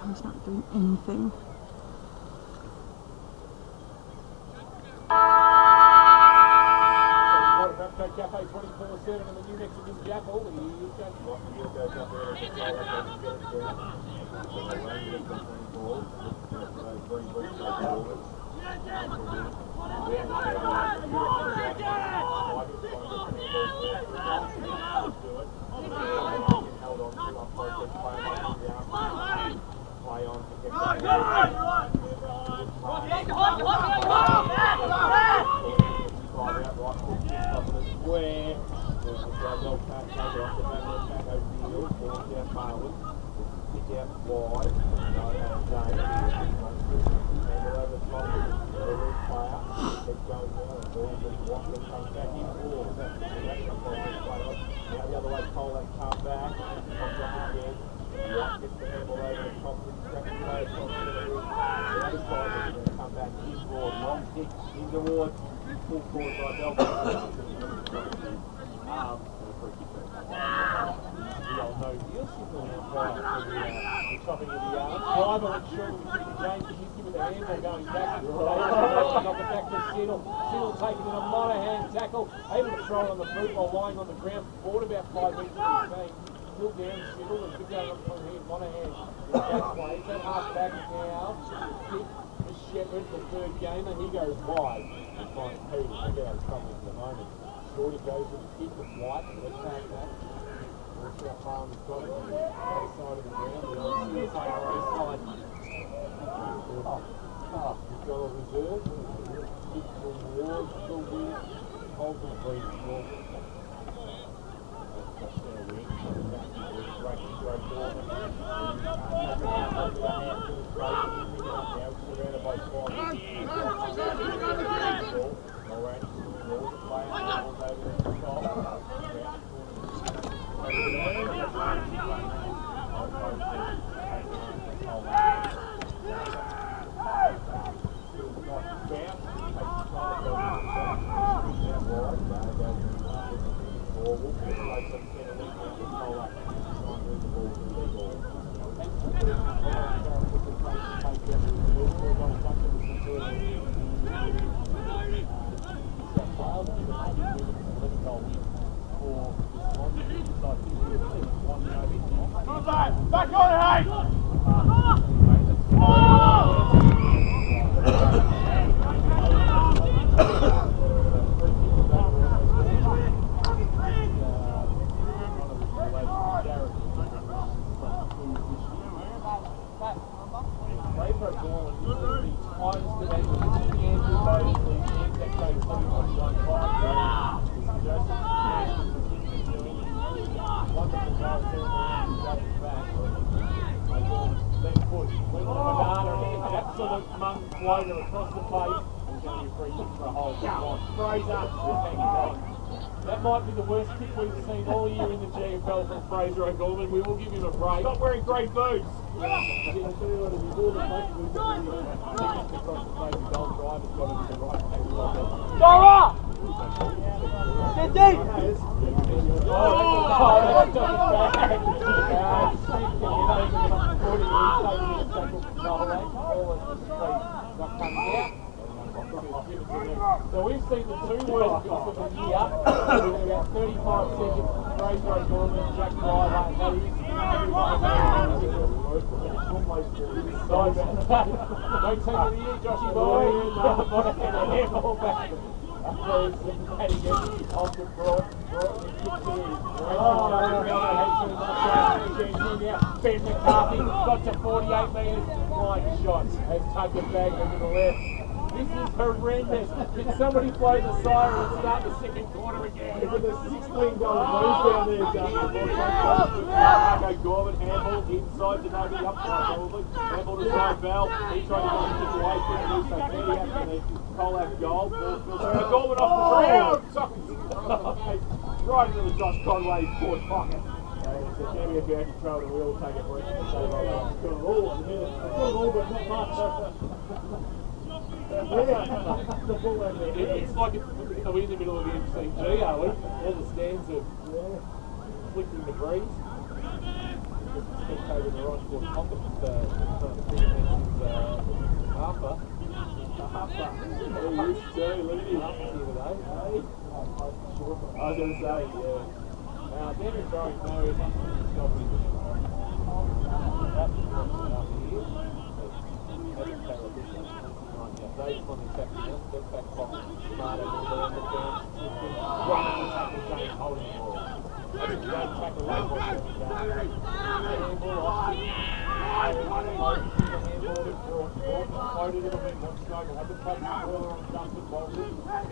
He's not doing anything. Taking in a Monahan tackle, able to throw it on the boot while lying on the ground forward about 5 metres of his team. Still down Siddle and good going up from here. Monahan that way. That half back now. Kick for Shepherd, the third gamer. He goes wide. And finds Peters. Look at how he's trouble at the moment. Shorty goes with the kick with White. So let's take that. Also, Palmer's got it on the other side of the ground. The other side. He's got a reserve. Kick towards the wing. Holds the breeze. Floater across the face. There's going to be a free kick for a hole. Fraser. That might be the worst kick we've seen all year in the GFL from Fraser O'Gorman. We will give him a break. Stop wearing great boots. Dora! Get deep! So we've seen the two worst kicks of the year. Within about 35 seconds, Fraser O'Gorman and Jack Driver, and that is almost so bad. No team of the year, Joshy boy. And a handball back. Ben McCarthy got to 48 metres. Flying shots has tugged it back into the left. This is horrendous. Can somebody blow the siren and start the second quarter again? With a $16 boost down there, Marco Gorman, handball inside to Nobi upside probably. Handball to Cy Bell. He tried to kick away from the so Petty after the Colac goal. Gorman off the ground. Right into the Josh Conway forward pocket. So Jamie, if you had control, we all take a breath and say, well, it's got it all in a minute. It's got it all, but not much. It's like are we in the middle of the MCG, are we? All the stands are flicking the breeze. Spectator in the right forward pocket. Trying to think against Harper. He used to. Look at him. Harper's here today. I was going to say, yeah. Danny Barwon knows he's got me. That's enough here. Those on the second half, step back pocket, smarter than the on the bench, wonderful tackle, James holding the ball. That's a great tackle, late ball, handball off. Floated a little bit, one struggle, had to play the ball on Justin Bolton, that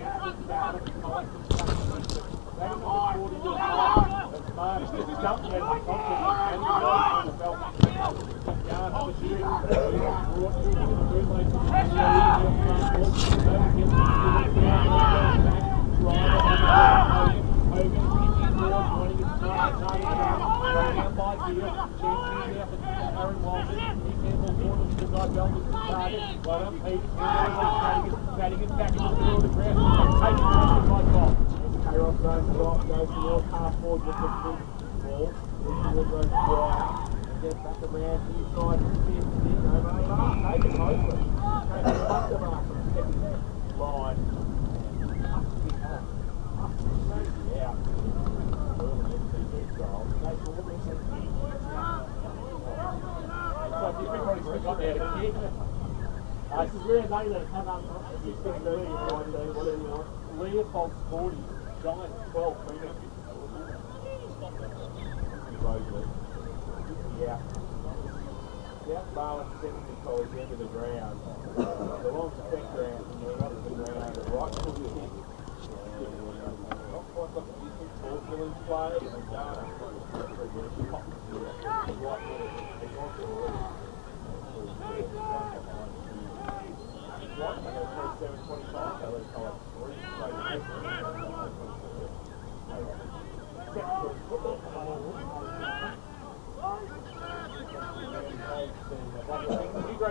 is not 40 to 5. That's Mark just jumped there like confident and he goes on the belt. Yard opportunity. Brought to the bootleg. Hogan kicking forward, pointing his smart down by here. Changing out for Aaron Walton. He's handball forward to the side. Bell was the target. Well done, Pete. Batting it back into the middle of the ground. And taking it off the right ball. K-Rock goes to right, goes towards half forward with the big ball. Towards those wide. Get back around inside the 50. No mark. Take it over. Take it up the mark from the second line. Yeah. It's like everybody's forgot how to kick. This is where they come up 16 30 whatever you want. Leopold's 40. Giant 12 metres. Yeah. South Barwon 70 towards the end of the ground. The long spec ground, and you're not the ground, the right foot is in. Not quite like a decent ball filling play.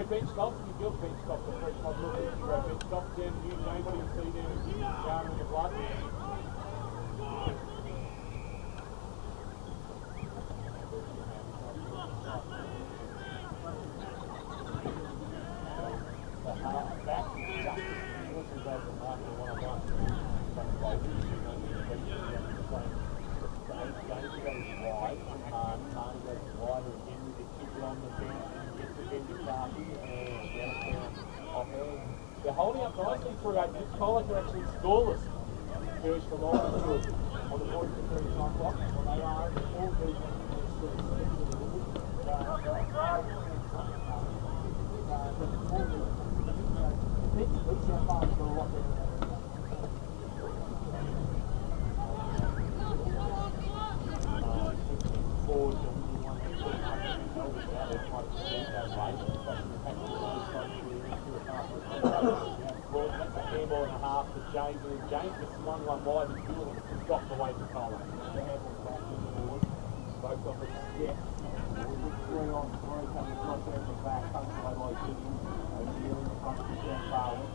Bench stops, you build bench stops, the fresh possibility you grow bench stops down to you, nobody will see them down in the blood. They're holding up nicely through 8 minutes. Colac are actually scoreless. First from on the 43 time clock. Well, they are in the 4 James was swung one wide and Geelong stopped away from Colac. The handball back and forward. Both of the steps. Three on three coming across there from the back. Comes away by Jimmy. O'Neill in front of Sam Barwon.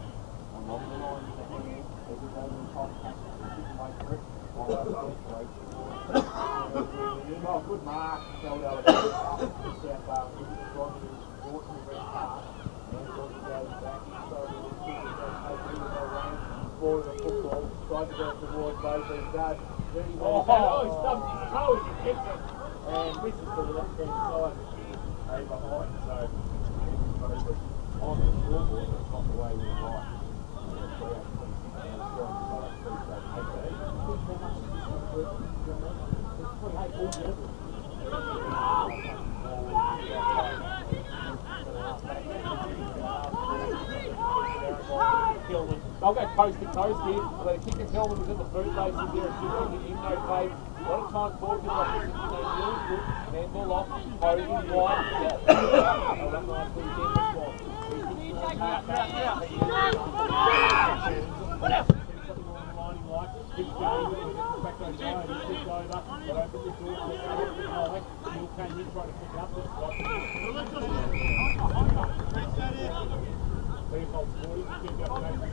Along the line with the hand. Edwards over the top. Didn't wait for it. Oh, good mark. Held out of it. Sam Barwon. He was strong in his walk in the red part. And goes back. So we'll see if they take it around. Forward of the football, tried to go towards both these guys. He stumped his toes, he gets it, and misses to the left hand side. Hey, behind, so on the scoreboard, it's not the way we like. coast to coast here. The kicker's helmet was in the boot laces there. It's just kicking in, no fade. A lot of time forward to the opposition. Really good. Handball off. Hogan wide. I'll run nicely again this one. Keeps going, back those lines, keeps over, but open the door, Neil came in trying to pick up this spot. Leopold's 40, keep up back to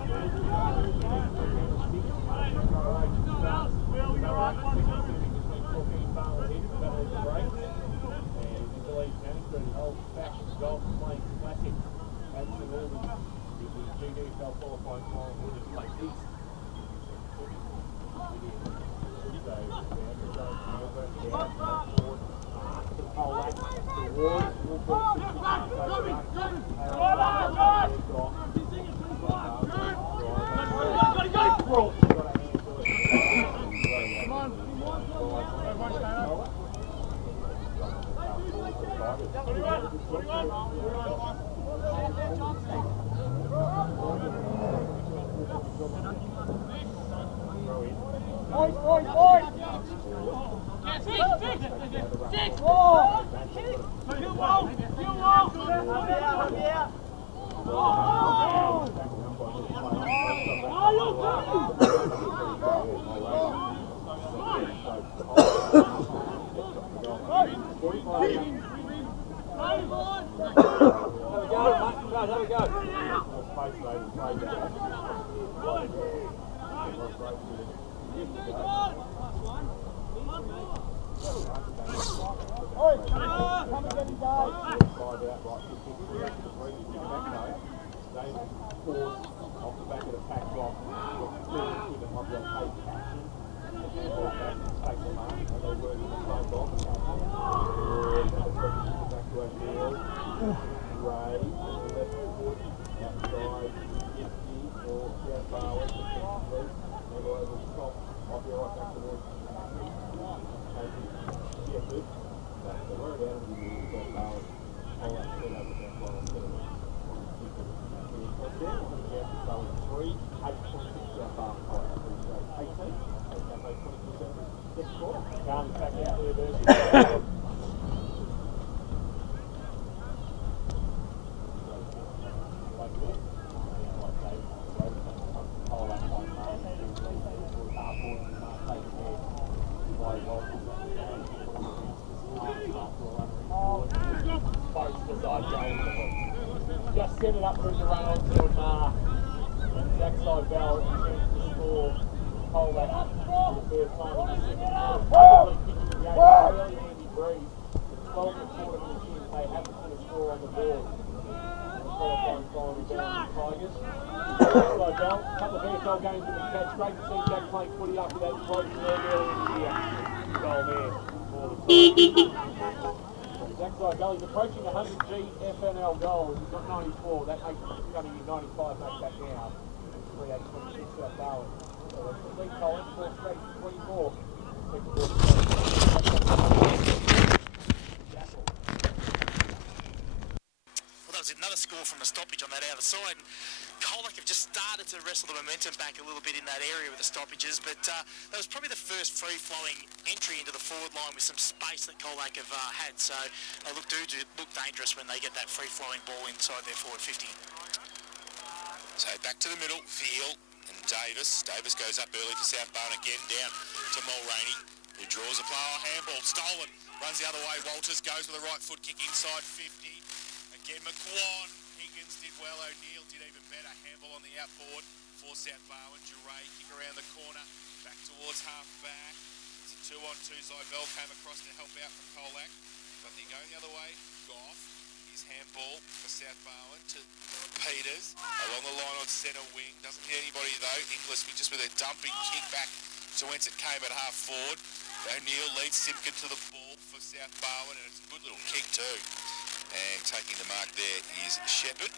classic. Absolutely. The GDFL qualifying final will just play this. Just set it up for him to run onto a mark. Backside Bell to score. Colac for the first time in the second half. Really kicking the game. Really handy breeze. It's 12 and 4 to the Kings. They haven't put a score on the board. Qualifying final down the Tigers. Backside Bell. A couple of VFL games in the catch. Great to see Jack playing footy after that broken leg earlier in the year. Goal there for the Tigers. Backside Bell, he's approaching 100 GFNL goals. He's got 94. That makes him coming in 95, makes that now. 38-26 South Barwon. So that's the lead Colin, 4 straight to 24. Well, that was another score from the stoppage on that outer side. Colac have just started to wrestle the momentum back a little bit in that area with the stoppages, but that was probably the first free-flowing entry into the forward line with some space that Colac have had, so they look dangerous when they get that free-flowing ball inside their forward 50. So back to the middle, Veal and Davis. Davis goes up early for South Barwon again, down to Mulroney, who draws a play. Handball stolen, runs the other way. Walters goes with a right foot kick inside 50. Again, McQuan. Higgins did well. O'Neill did even better. Handball on the outboard for South Barwon. Duray kick around the corner, back towards half back. It's a 2-on-2. Zybel came across to help out from Colac, but they're going the other way. Goff. His handball for South Barwon to Peters along the line on centre wing. Doesn't hit anybody though. Inglis just with a dumping kick back to whence it came at half forward. O'Neill leads Simpkin to the ball for South Barwon, and it's a good little kick too. And taking the mark there is Shepherd,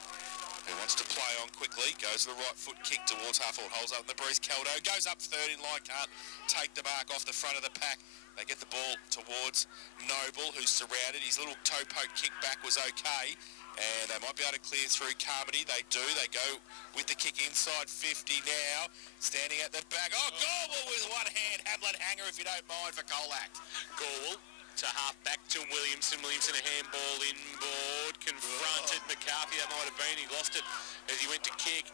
who wants to play on quickly. Goes to the right foot kick towards half forward. Holds up in the breeze. Caldo goes up third in line. Can't take the mark off the front of the pack. They get the ball towards Noble, who's surrounded. His little toe poke kick back was okay. And they might be able to clear through Carmody. They do. They go with the kick inside 50 now. Standing at the back. Oh, Gorwell with one hand. Hamlet hanger, if you don't mind, for Colac. Gorwell to half back to Williamson. Williamson a handball inboard. Confronted McCarthy. That might have been. He lost it as he went to kick.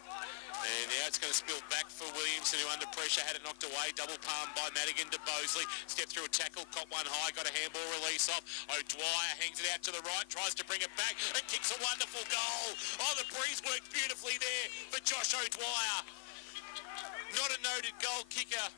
And now it's going to spill back for Williamson, who under pressure had it knocked away. Double palm by Madigan to Bosley. Stepped through a tackle, caught one high, got a handball release off. O'Dwyer hangs it out to the right, tries to bring it back and kicks a wonderful goal. Oh, the breeze worked beautifully there for Josh O'Dwyer. Not a noted goal kicker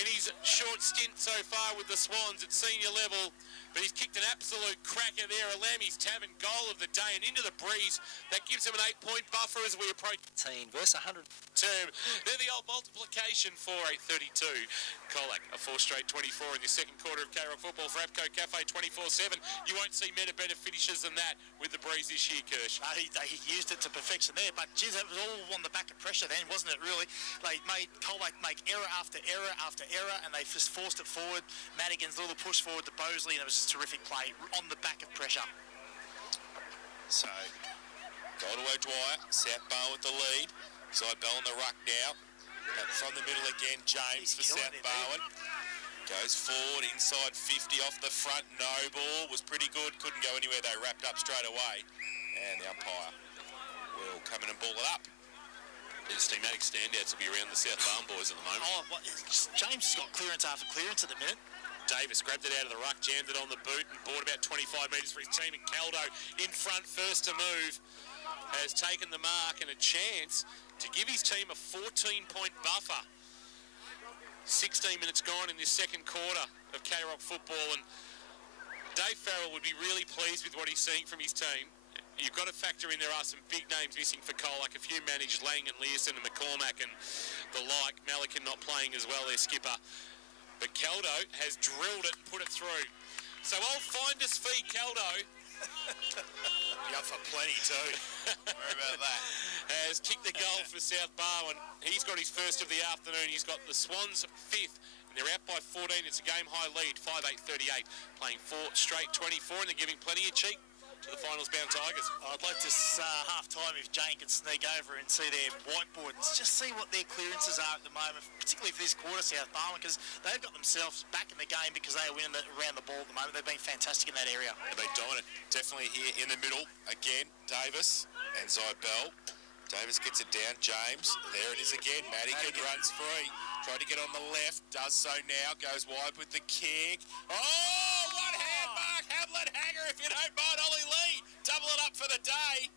in his short stint so far with the Swans at senior level, but he's kicked an absolute cracker there, a Lammy's Tavern goal of the day, and into the breeze. That gives him an 8-point buffer as we approach 18 versus 100. term. They're the old multiplication for 832. Colac, a 4 straight 24 in the second quarter of K-Rock football for Apco Cafe 24/7. You won't see many better finishes than that with the breeze this year, Kirsch. He used it to perfection there, but geez, that was all on the back of pressure then, wasn't it, really? They made Colac make error after error after error, and they just forced it forward. Madigan's little push forward to Bosley, and it was just a terrific play on the back of pressure. So, goal to O'Dwyer. South Barwon with the lead. Zybell in the ruck now. But from the middle again, James for South Barwon. Goes forward, inside 50 off the front. No ball. Was pretty good. Couldn't go anywhere. They wrapped up straight away. And the umpire will come in and ball it up. There's thematic standouts will be around the South Barwon boys at the moment. Oh, James has got clearance after clearance at the minute. Davis grabbed it out of the ruck, jammed it on the boot and bought about 25 metres for his team. And Caldo in front, first to move, has taken the mark and a chance to give his team a 14-point buffer. 16 minutes gone in this second quarter of K-Rock football, and Dave Farrell would be really pleased with what he's seeing from his team. You've got to factor in there are some big names missing for Colac. A few managed, Lang and Learson and McCormack and the like. Malikan not playing as well, their skipper. But Caldo has drilled it and put it through. So old finder's fee Caldo Be up for plenty too. Worry about that. has kicked the goal for South Barwon. He's got his first of the afternoon. He's got the Swans fifth. And they're out by 14. It's a game-high lead, 5-8-38. Playing 4 straight 24, and they're giving plenty of cheek to the finals-bound Tigers. I'd like to half-time if Jane could sneak over and see their whiteboard and just see what their clearances are at the moment, particularly for this quarter, South Barwon, because they've got themselves back in the game because they are winning around the ball at the moment. They've been fantastic in that area. They've been dominant. Definitely here in the middle. Again, Davis and Zybell. Davis gets it down. James. There it is again. Madigan runs free. Tried to get on the left. Does so now. Goes wide with the kick. Oh, one hand mark. Hamlet hanger, if you don't mind. Ollie Lee. Double it up for the day.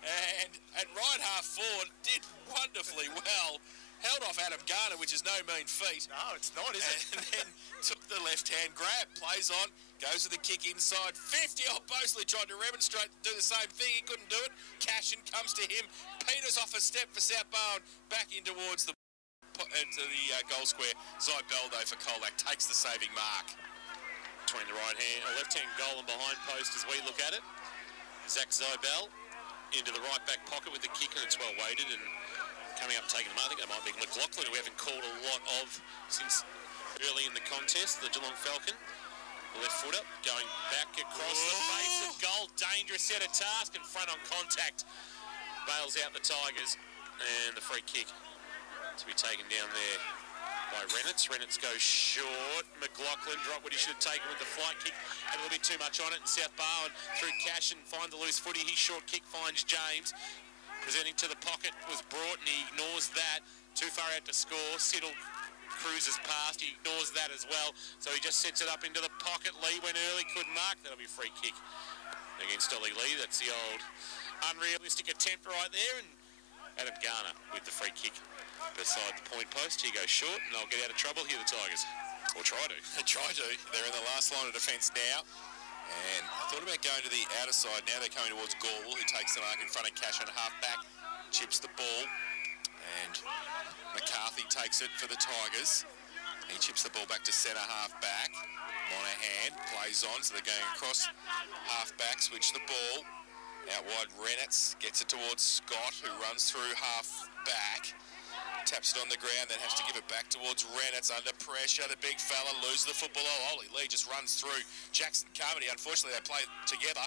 And at right half forward, did wonderfully well. Held off Adam Garner, which is no mean feat. No, it's not, is it? And then took the left-hand grab. Plays on. Goes with the kick inside 50. Oh, Bosley tried to remonstrate, do the same thing. He couldn't do it. Cashin comes to him. Peters off a step for South Barwon. Back in towards the goal square. Zybell, though, for Colac, takes the saving mark. Between the left-hand goal and behind post as we look at it. Zach Zybell into the right back pocket with the kick, and it's well weighted and coming up taking the mark. I think that might be McLaughlin, who we haven't called a lot of since early in the contest, the Geelong Falcon. The left footer going back across the face of goal. Dangerous set of task and front on contact. Bails out the Tigers, and the free kick to be taken down there by Reynolds. Reynolds goes short. McLaughlin dropped what he should have taken with the flight kick. Had a little bit too much on it. And South Barwon through cash and find the loose footy. His short kick finds James. Presenting to the pocket was brought, and he ignores that. Too far out to score. Siddle cruises past. He ignores that as well. So he just sets it up into the pocket. Lee went early, couldn't mark. That'll be a free kick against Ollie Lee. That's the old unrealistic attempt right there. And Adam Garner with the free kick beside the point post. He goes short, and they'll get out of trouble here, the Tigers. Or try to. They try to. They're in the last line of defence now. And I thought about going to the outer side. Now they're coming towards Gorwell, who takes the mark in front of Cash on half back. Chips the ball. And McCarthy takes it for the Tigers. He chips the ball back to centre half back. Monahan plays on, so they're going across half back, switch the ball. Out wide, Reynolds gets it towards Scott, who runs through half back. Taps it on the ground, then has to give it back towards Reynolds under pressure. The big fella loses the football. Oh, Ollie Lee just runs through Jackson Carmody. Unfortunately, they play together.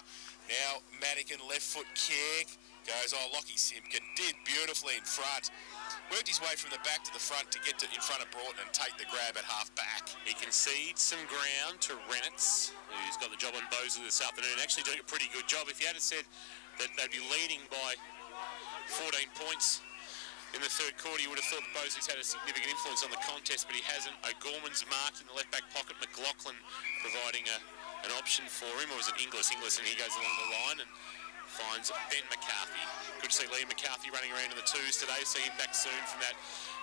Now Madigan left foot kick. Goes, Lockie Simpkin did beautifully in front. Worked his way from the back to the front to get in front of Broughton and take the grab at half back. He concedes some ground to Rennitz, who's got the job on Bosley this afternoon. Actually doing a pretty good job. If you had said that they'd be leading by 14 points in the third quarter, you would have thought that Bosley's had a significant influence on the contest, but he hasn't. O'Gorman's marked in the left-back pocket. McLaughlin providing an option for him, or was it Inglis? Inglis, and he goes along the line and finds Ben McCarthy. Good to see Liam McCarthy running around in the twos today. See him back soon from that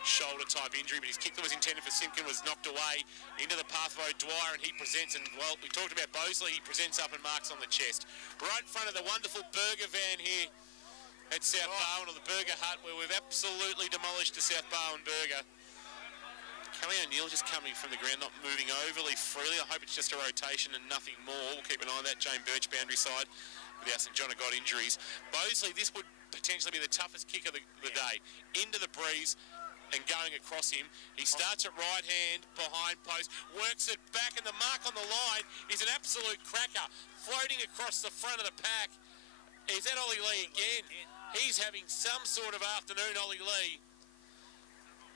shoulder-type injury, but his kick that was intended for Simpkin was knocked away into the path of O'Dwyer, and he presents, and, well, we talked about Bosley. He presents up and marks on the chest. Right in front of the wonderful burger van here at South Barwon, or the Burger Hut, where we've absolutely demolished the South Barwon burger. Kelly O'Neill just coming from the ground, not moving overly freely. I hope it's just a rotation and nothing more. We'll keep an eye on that. Jane Birch, boundary side, with our St John of God injuries. Bosley, this would potentially be the toughest kick of the day. Into the breeze and going across him. He starts at right hand, behind post, works it back, and the mark on the line is an absolute cracker. Floating across the front of the pack. Is that Ollie Lee again? He's having some sort of afternoon, Ollie Lee.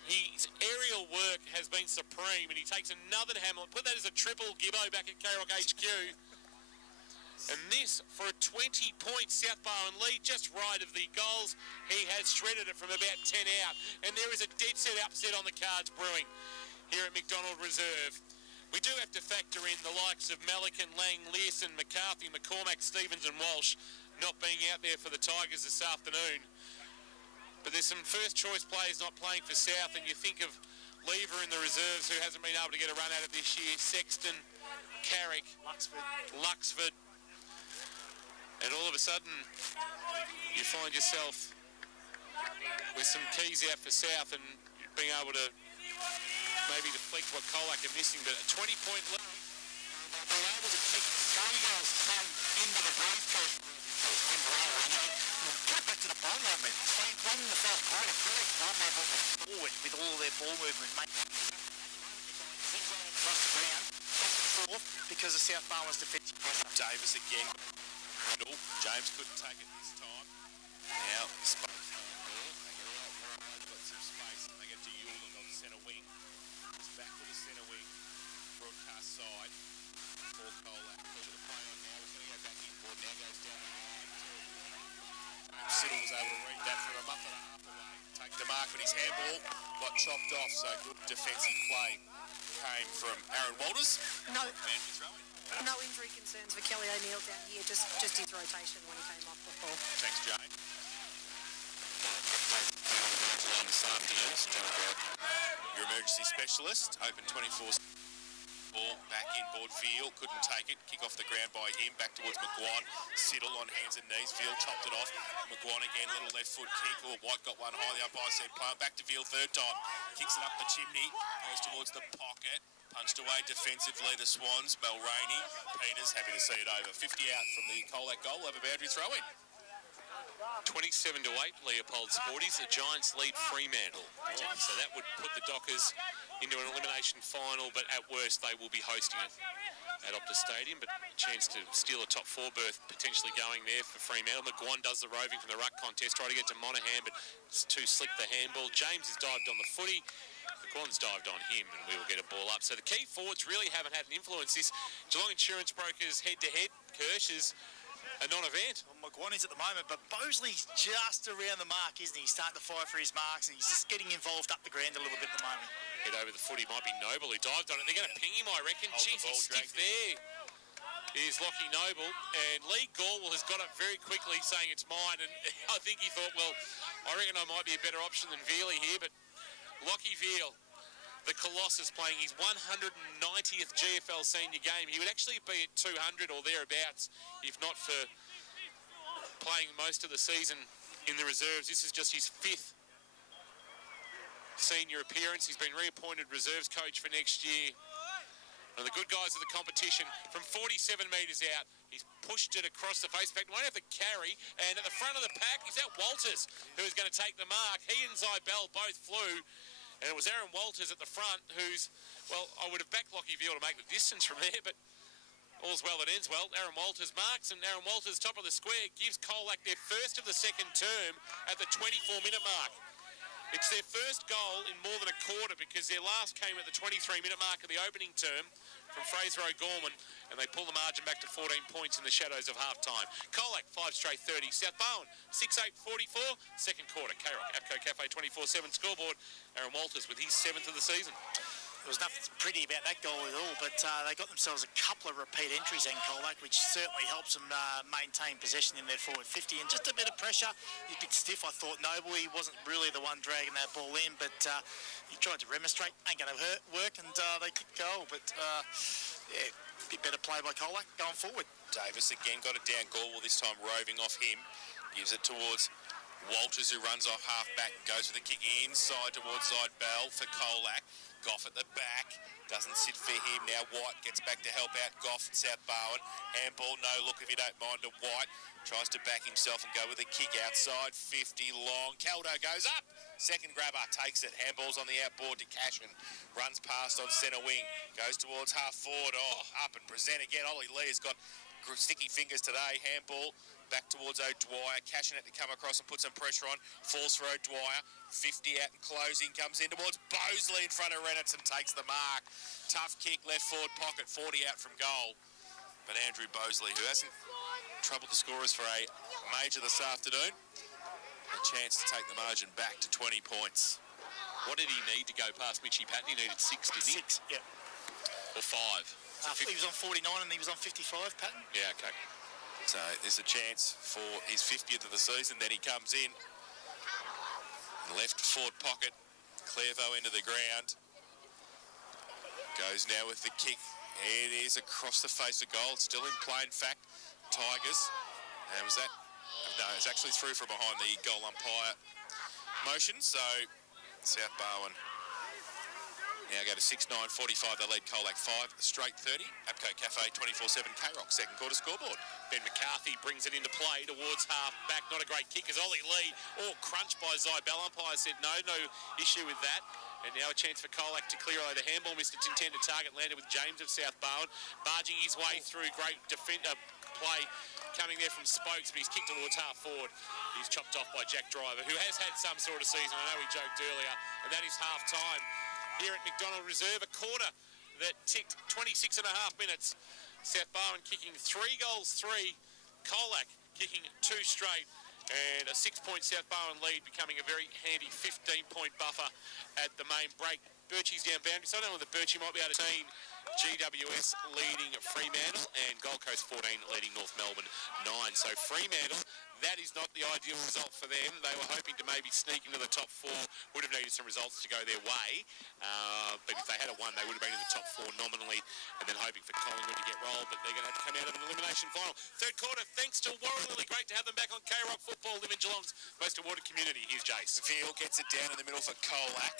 His aerial work has been supreme, and he takes another hammer. Put that as a triple Gibbo back at K-Rock HQ. And this for a 20-point South Barwon lead, just right of the goals. He has shredded it from about 10 out. And there is a dead set upset on the cards brewing here at McDonald Reserve. We do have to factor in the likes of Melican, Lang, Learson, McCarthy, McCormack, Stevens and Walsh not being out there for the Tigers this afternoon. But there's some first-choice players not playing for South, and you think of Lever in the reserves, who hasn't been able to get a run at it this year, Sexton, Carrick, Luxford. And all of a sudden, you find yourself with some keys out for South and being able to maybe deflect what Colac are missing. But a 20-point lead, being able to kick Tigers come into the breeze portion. Get back to the ball movement. They won the first quarter. Correct ball movement forward with all their ball movement. Across the ground. Fourth because of South Barwon's defensive pressure. Davis again. James couldn't take it this time. Now, space on the ball. They get out wide, got some space. They get to Yuling on the centre wing. It's back to the centre wing. Broadcast side. For Colac. Push the play on now. He's going to go back inboard. Now goes down the line. Siddle was able to read that from a muff and a half away. Take the mark, but his handball got chopped off, so good defensive play came from Aaron Walters. No injury concerns for Kelly O'Neill down here, just his rotation when he came off before. Thanks, Jane. Your emergency specialist, open 24. Ball back inboard. Field couldn't take it. Kick off the ground by him. Back towards McGuan. Siddle on hands and knees. Field chopped it off. McGuan again. Little left foot kick. White got one high. The umpire said play. Back to Field third time. Kicks it up the chimney. Goes towards the pocket. Punched away defensively. The Swans. Mulroney. Peters happy to see it over. 50 out from the Colac goal. Have a boundary throw in. 27-8, Leopold Sporties. The Giants lead Fremantle. So that would put the Dockers into an elimination final, but at worst they will be hosting it at Optus Stadium. But a chance to steal a top four berth potentially going there for Fremantle. McGuan does the roving from the ruck contest, try to get to Monaghan, but it's too slick the handball. James has dived on the footy. McGuan's dived on him, and we will get a ball up. So the key forwards really haven't had an influence. This Geelong Insurance Brokers head-to-head, Kirsch, is a non-event. Well, McGuan is at the moment, but Bosley's just around the mark, isn't he? He's starting to fire for his marks, and he's just getting involved up the ground a little bit at the moment. Head over the footy might be Noble, who dived on it. They're going to ping him, I reckon. Jeez, he's stiff there. Is Lockie Noble, and Lee Gorwell has got it very quickly, saying it's mine, and I think he thought, well, I reckon I might be a better option than Veely here, but Lockie Veal, the Colossus, playing his 190th GFL senior game. He would actually be at 200 or thereabouts if not for playing most of the season in the reserves. This is just his 5th senior appearance. He's been reappointed reserves coach for next year. And the good guys of the competition, from 47 metres out, he's pushed it across the face. In fact, won't have to carry. And at the front of the pack, is that Walters, who is going to take the mark. He and Zybell both flew. And it was Aaron Walters at the front who's, well, I would have backed Lockie Veal to make the distance from there, but All's well that ends well. Aaron Walters marks, and Aaron Walters, top of the square, gives Colac their first of the second term at the 24-minute mark. It's their first goal in more than a quarter because their last came at the 23-minute mark of the opening term from Fraser O'Gorman, and they pull the margin back to 14 points in the shadows of half-time. Colac, 5 straight 30. South Barwon, 6-8-44. Second quarter. K-Rock, APCO Cafe 24/7 scoreboard. Aaron Walters with his 7th of the season. There was nothing pretty about that goal at all, but they got themselves a couple of repeat entries in Colac, which certainly helps them maintain possession in their forward 50. And just a bit of pressure. He's a bit stiff, I thought. Noble, he wasn't really the one dragging that ball in, but he tried to remonstrate. Ain't going to work, and they kicked goal. But, yeah, a bit better play by Colac going forward. Davis again got it down Galway, this time roving off him. Gives it towards Walters, who runs off half-back, goes for the kick inside towards Zidbell for Colac. Goff at the back, doesn't sit for him. Now White gets back to help out Goff at South Barwon. Handball, no look if you don't mind to White. Tries to back himself and go with a kick outside, 50 long. Caldo goes up, second grabber, takes it. Handball's on the outboard to Cashin. Runs past on centre wing, goes towards half forward. Oh, up and present again. Ollie Lee has got sticky fingers today. Handball back towards O'Dwyer. Cashin had to come across and put some pressure on. Falls for O'Dwyer. 50 out and closing. Comes in towards Bosley in front of Reynolds and takes the mark. Tough kick, left forward pocket. 40 out from goal. But Andrew Bosley, who hasn't troubled the scorers for a major this afternoon, a chance to take the margin back to 20 points. What did he need to go past Mitchie Patton? He needed 6, didn't he? 6, yeah. Or 5? He was on 49 and he was on 55, Patton. Yeah, okay. So there's a chance for his 50th of the season. Then he comes in. Left forward pocket. Clairvaux into the ground. Goes now with the kick. It is across the face of goal. Still in play, in fact. Tigers. And was that? No, it's actually through from behind the goal umpire motion. So South Barwon now go to 6-9-45. They lead Colac 5 straight 30. APCO Cafe 24/7 K-Rock second quarter scoreboard. Ben McCarthy brings it into play towards half back. Not a great kick as Ollie Lee. All crunched by Zybell. Umpire said no issue with that. And now a chance for Colac to clear away the handball. Missed its intended target. Landed with James of South Barwon. Barging his way through. Great play coming there from Spokes, but he's kicked towards half forward. He's chopped off by Jack Driver, who has had some sort of season. I know he joked earlier. And that is half time here at McDonald Reserve. A quarter that ticked 26 and a half minutes. South Barwon kicking 3 goals, 3. Colac kicking 2 straight. And a 6-point South Barwon lead, becoming a very handy 15-point buffer at the main break. Birchie's down boundary, so I don't know whether Birchie might be able to see GWS leading Fremantle and Gold Coast 14 leading North Melbourne 9. So Fremantle, that is not the ideal result for them. They were hoping to maybe sneak into the top 4, would have needed some results to go their way. But if they had a won, they would have been in the top 4 nominally, and then hoping for Collingwood to get rolled, but they're going to have to come out of an elimination final. Third quarter, thanks to Warren Lily. Great to have them back on K-Rock Football, live in Geelong's most awarded community. Here's Jace. Field gets it down in the middle for Colac.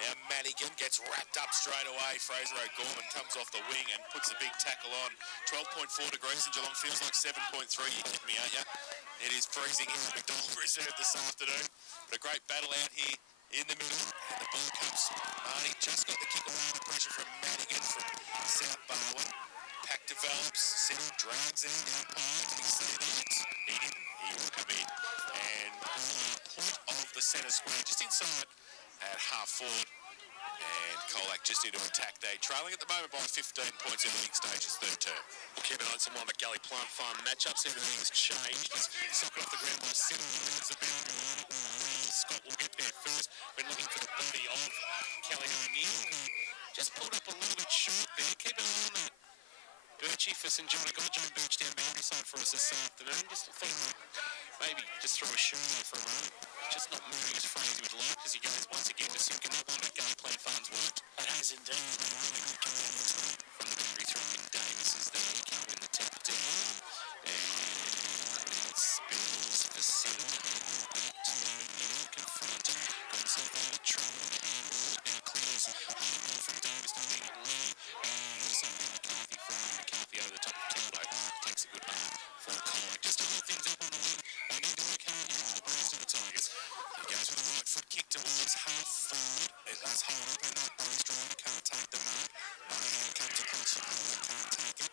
Now Madigan gets wrapped up straight away. Fraser O'Gorman comes off the wing and puts a big tackle on. 12.4 degrees in Geelong. Feels like 7.3. You're kidding me, aren't you? It is freezing here at McDonald Reserve this afternoon. But a great battle out here in the middle. And the ball comes. Marnie just got the kick away. The pressure from Madigan from South Barwon. Pack develops. Center drags in. Umpire. Did he see that? He didn't. He will come in. And point of the centre square just inside at half forward. And Colac just into attack day, trailing at the moment by 15 points in the league stages, third term. Keep an eye on some Gully Plant Farm matchups. Everything has changed. He's socked off the ground by 7 yards. The boundary. Scott will get there first. We're looking for the body of Kelly O'Neill. Just pulled up a little bit short there. Keep an eye on that. Birchie for St John. I got John Birch down boundary side for us this afternoon. Just think maybe just throw a shoe there for a moment. Just not moving as free as he would like as he goes once again to Simkin. That one at Gully Plant Farm's worked. It has indeed. From the boundary through Davis is there. Keeping the tap down. And it spills for Simkin. Back to O'Neill confronting. Got himself out of trouble. The handball now clears. Home from Davis to Lee. And also McCarthy from McCarthy over the top of Caldo. Takes a good mark for Colac. Just to hold things up on the wing. They need to work hard against the Braves of the Tigers. He goes with a right foot kick towards half forward. It does hold up in that Braves driver. Can't take the mark. Monahan comes across the ball. Can't take it.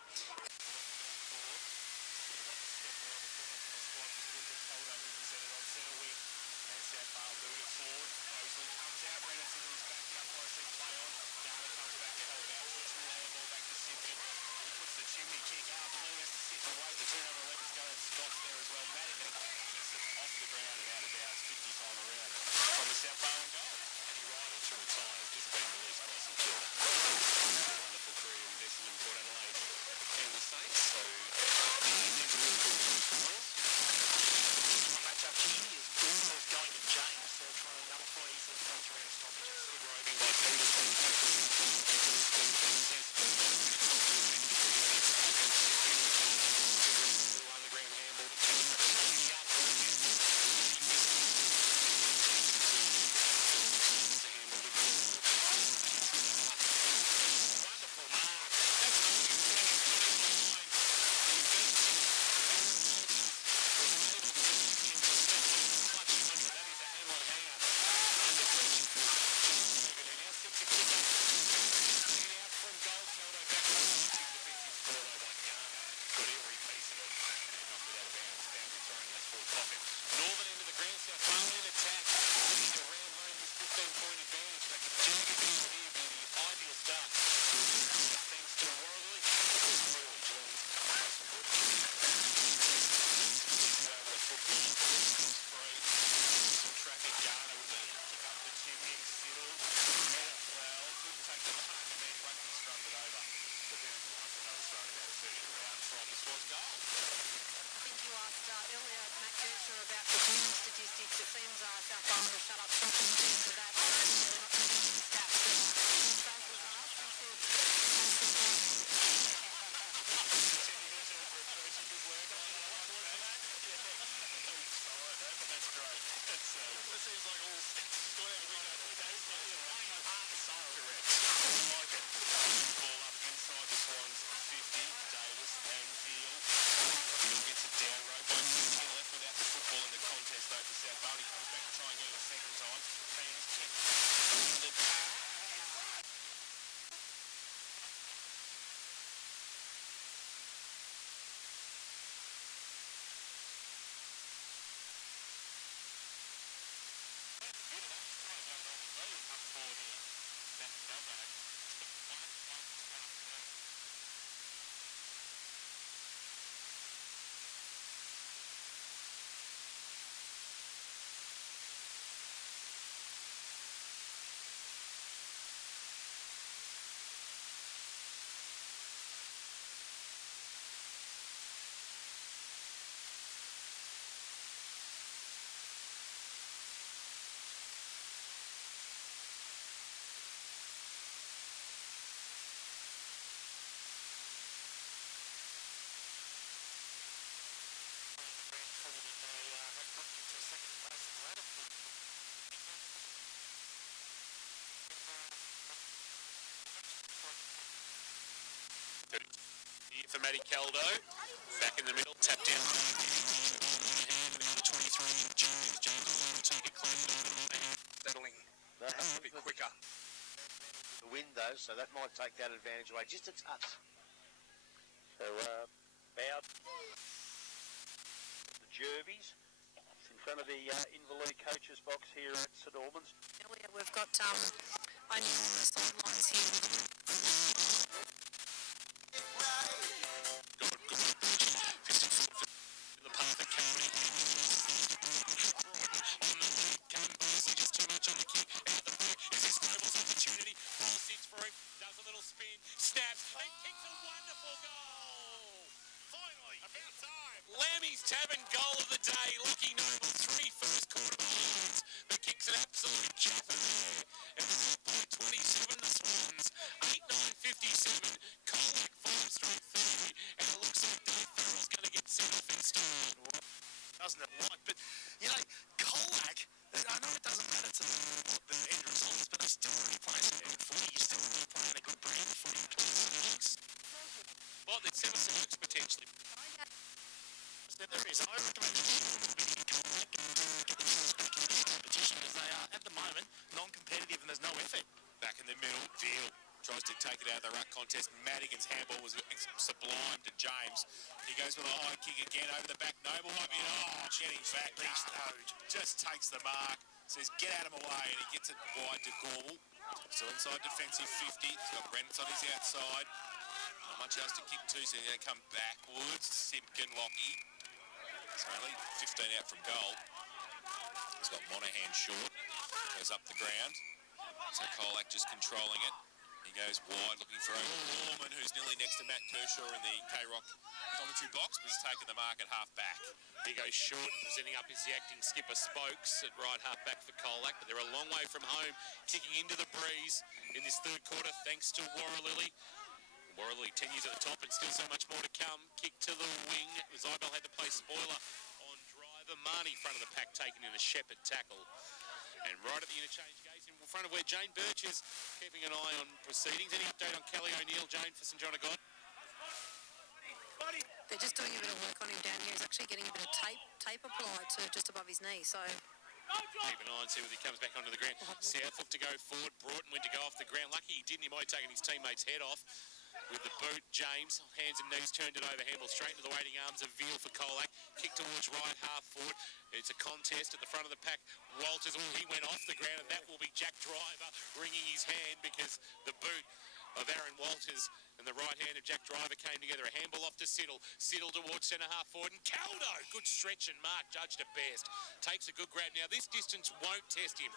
Here for Matty Caldo. Back in the middle, tap down. Number 23, James will take it clean. Settling. That has to be quicker. The window, so that might take that advantage away just a touch. So, Bowd, the Jervies, in front of the Inverleigh coaches box here at St Albans. Earlier we've got O'Neill on the sidelines here. Tavern goal of the day. Lucky Noble, 3 first quarter balls, but kicks an absolute jaffer there. And by 27 the Swans, 8-9-57. Colac 5 straight 30. And it looks like Dave Farrell's going to get sent off instead. Doesn't it? Right, but you know, Colac, I know it doesn't matter to them what the end result is, but they still really playing some good footy. You're still really playing a good brand of footy between some leagues. Well, there's 7 works potentially. There is. I recommend that Colac get themselves back into this competition as they are at the moment non-competitive and there's no effort. Back in the middle, Deal tries to take it out of the ruck contest. Madigan's handball was sublime to James. He goes with a high kick again over the back. Noble might be getting back. Just takes the mark. Says get out of my way, and he gets it wide to Gorble. So inside defensive 50. He's got Reynolds on his outside. Not much else to kick to, so he's going to come backwards. Simpkin, Lockie. So only 15 out from goal. He's got Monahan short. Goes up the ground. So Colac just controlling it. He goes wide, looking for O'Gorman, who's nearly next to Matt Kershaw in the K-Rock commentary box, but he's taken the mark at half-back. He goes short, presenting up his the acting skipper Spokes at right half-back for Colac, but they're a long way from home, kicking into the breeze in this third quarter, thanks to Warralilly. Warralilly, 10 years at the top and still so much more to come. Kick to the wing. Zybel had to play spoiler on driver. Marnie, front of the pack, taking in a Shepherd tackle. And right at the interchange gates in front of where Jane Birch is keeping an eye on proceedings. Any update on Kelly O'Neill, Jane, for St John of God? They're just doing a bit of work on him down here. He's actually getting a bit of tape applied to just above his knee. So keep an eye and see whether he comes back onto the ground. Southwood to go forward. Broughton went to go off the ground. Lucky he didn't. He might have taken his teammate's head off. With the boot, James, hands and knees turned it over, handball straight into the waiting arms of Veal for Colac. Kick towards right, half forward. It's a contest at the front of the pack. Walters, he went off the ground, and that will be Jack Driver wringing his hand because the boot of Aaron Walters and the right hand of Jack Driver came together. A handball off to Siddle. Siddle towards centre half forward. And Caldo, good stretch and mark, judged at best. Takes a good grab. Now, this distance won't test him.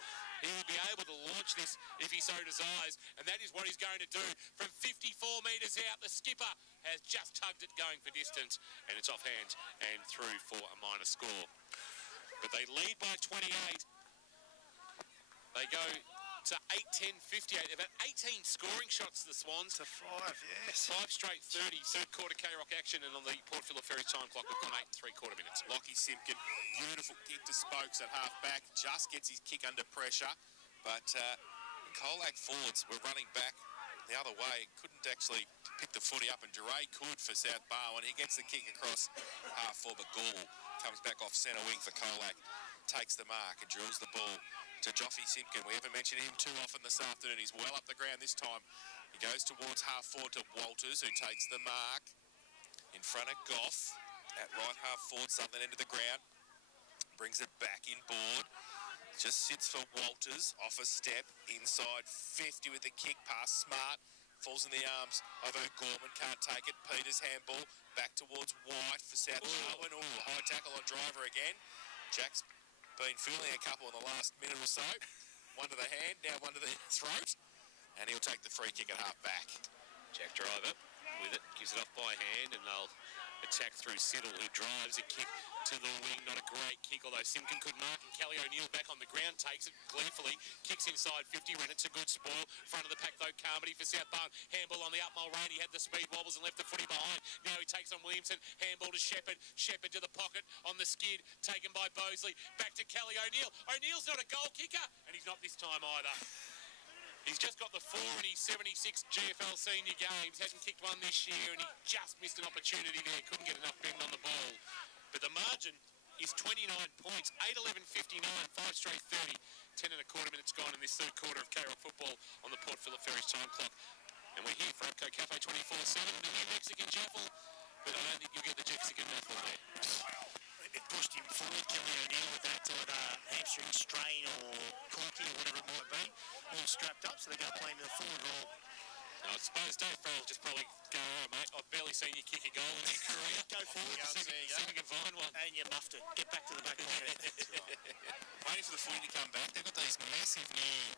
He will be able to launch this if he so desires. And that is what he's going to do. From 54 metres out, the skipper has just tugged it going for distance. And it's off hands and through for a minor score. But they lead by 28. They go to 8-10-58. They've had 18 scoring shots, the Swans. To 5, yes. 5 straight 30. Third quarter K-Rock action, and on the Port Phillip Ferries time clock, we've gone 8 3/4 minutes. Lockie Simpkin, beautiful kick to Spokes at half-back. Just gets his kick under pressure. But Colac forwards were running back the other way. Couldn't actually pick the footy up, and Duray could for South Barwon. He gets the kick across half-forward, but Gall comes back off centre wing for Colac. Takes the mark and drills the ball to Joffy Simpkin. We haven't mentioned him too often this afternoon. He's well up the ground this time. He goes towards half forward to Walters, who takes the mark in front of Goff at right half forward, southern end of the ground. Brings it back inboard. Just sits for Walters, off a step, inside 50 with the kick pass. Smart falls in the arms of O'Gorman, can't take it. Peters handball back towards White for South Barwon. High tackle on Driver again. Jack's been feeling a couple in the last minute or so. One to the hand, now one to the throat. And he'll take the free kick at half-back. Jack Driver with it, gives it off by hand, and they'll attack through Siddle, who drives a kick to the wing. Not a great kick, although Simpkin could mark, and Kelly O'Neill back on the ground, takes it gleefully, kicks inside 50, and it's a good spoil. Front of the pack, though, Carmody for South Barwon. Handball on the up Mulroney, he had the speed wobbles and left the footy behind. Now he takes on Williamson, handball to Shepherd. Shepherd to the pocket on the skid, taken by Bosley. Back to Kelly O'Neill. O'Neill's not a goal kicker, and he's not this time either. He's just got the 4 in his 76 GFL senior games. Hasn't kicked one this year, and he just missed an opportunity there. Couldn't get enough bend on the ball. But the margin is 29 points. 8-11-59, 5 straight 30. 10 1/4 minutes gone in this third quarter of K-Rock football on the Port Phillip Ferries time clock. And we're here for Upco Cafe 24/7, the new Mexican Jaffle. But I don't think you'll get the Mexican Jaffle there. It pushed him forward, Kelly O'Neill, with that hamstring strain or corky or whatever it might be, all strapped up, so they're going to play him to the forward role. I suppose Dave Farrell just probably go, all right, mate, I've barely seen you kick a goal in your career. Go forward, see if we can find one. And you muffed it. Get back to the back of the net. Waiting for the footy to come back. They've got these massive new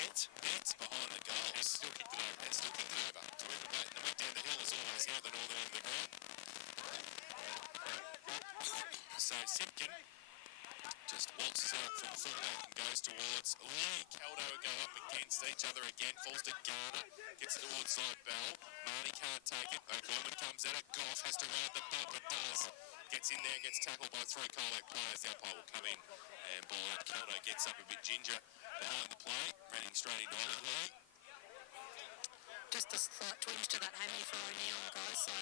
nets behind the goals. And still kicked it over. So we're debating the way down the hill is always here at the northern end of the ground. So Simpkin just waltzes out from fullback and goes towards Lee. Caldo go up against each other again. Falls to Garner. Gets it towards Zybel. Marnie can't take it. O'Gorman comes at it. Goff has to ride the bump, but does. Gets in there, gets tackled by 3 Colac players. The umpire will come in and ball out. Caldo gets up a bit ginger behind the play. Running straight into Lee. just a slight twinge to that hammy for O'Neill, guys. So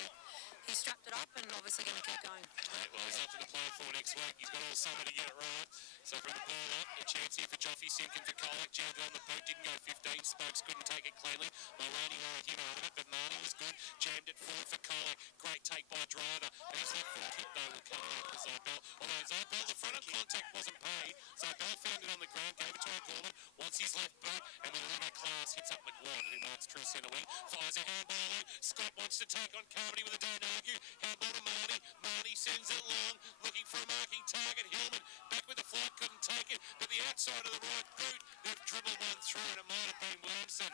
he strapped it up and obviously going to keep going. Right, well, he's nothing to play for next week. He's got all summer to get it right. So from the ball up, a chance here for Joffy Simpkin for Colac. Jammed on the boot, didn't go 15. Spokes couldn't take it cleanly. Mulroney were a hero on it, but Marnie was good. Jammed it forward for Colac. Great take by Driver. And his left foot kick, though, will come out for Zybel. Although Zybel, the front of contact wasn't paid. Zybel found it on the ground, gave it to O'Gorman. Wants his left boot, and with a little class, hits up McGuan, who marks true centre wing. Fires a handball in. Scott wants to take on Carmody with a don't argue. Handball to Marnie. Marnie sends it long, looking for a marking target. Hillman back with the flight, couldn't take it, but the outside of the right boot, they've dribbled one through. through, and it might have been Williamson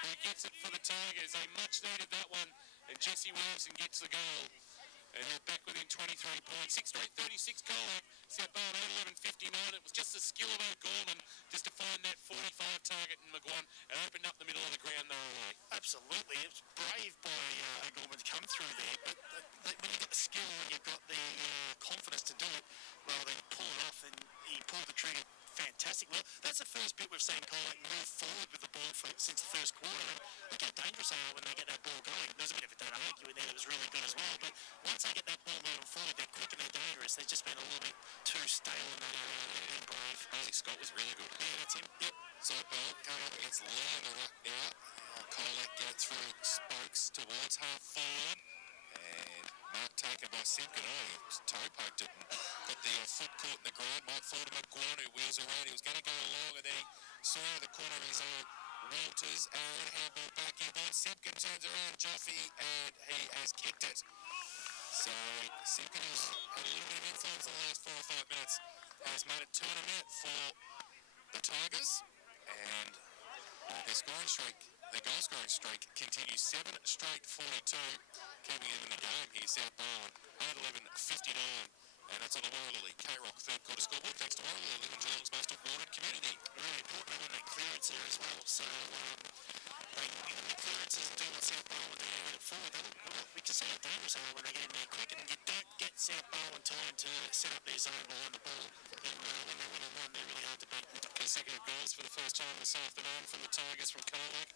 who gets it for the Tigers. They much needed that one, and Jesse Williamson gets the goal. And they're back within 23 points. 6 straight 36 Colac. South Barwon 11.59. It was just the skill of O'Gorman just to find that 45 target in McGuan and opened up the middle of the ground their way. Absolutely. It's brave by O'Gorman to come through there, but when you've got the skill and you've got the confidence to do it, well, then pull it off and he pulled the trigger. Fantastic. Well, that's the first bit we've seen Colac move forward with the ball since the first quarter. And look how dangerous they are when they get that ball going. There's a bit of a don't argue in there that was really good as well. But once they get that ball moving forward, they're quick and they're dangerous. They've just been a little bit too stale in that area. They've been brave. Isaac Scott was really good. Yeah, that's him. Yep. So Bell coming up against Leon now. Colac get it through Spokes towards half forward. And mark taken by Simpkin. Toe poked it and got the foot caught in the ground. Might fall to McGuan, who wheels around. He was going to go along, and then he saw the corner of his own Walters and handball back in. Simpkin turns around Joffe, and he has kicked it. So Simpkin has had a little bit of influence in the last 4 or 5 minutes. Has made a tournament for the Tigers, and their scoring streak, their goal scoring streak continues. 7 straight 42, keeping them in the game here. South Barwon 8-11-59, and that's on the Warralilly K-Rock third quarter scoreboard. Thanks to Warralilly, living Geelong's most awarded community. Really important to win that clearance there as well. So they win the clearances and do what South Barwon when they get it forward. We can see how dangerous they are when they get in there quick, and you don't get South Barwon time to set up their zone behind the ball. And when they're 1-on-1, they're really hard to beat. Consecutive goals for the first time this afternoon from the Tigers from Colac.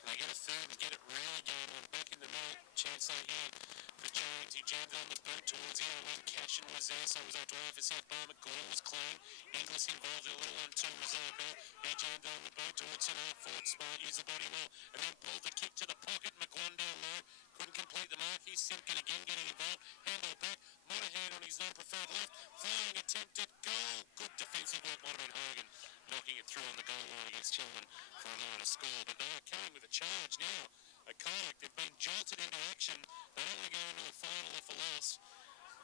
They get a third and get it really going on back in the middle. Chance they here for James. He jammed on the boot towards the other wing. Cashin was there, so it was O'Dwyer for South Barwon. McGaw was clean. Inglis involved in a little 1-2 reserve ball. He jammed on the boot towards centre half forward. Smart used the body well, and then pulled the kick to the pocket. McGuan down low. Couldn't complete the mark. He's Simpkin again getting involved. Handball back. Monahan on his non-preferred left. Flying attempt at goal. Good defensive work. Might have been Hogan knocking it through on the goal line against Tillman for a line to score. But they are coming with a charge now. At Colac, they've been jolted into action. They don't want to go into a final off a loss.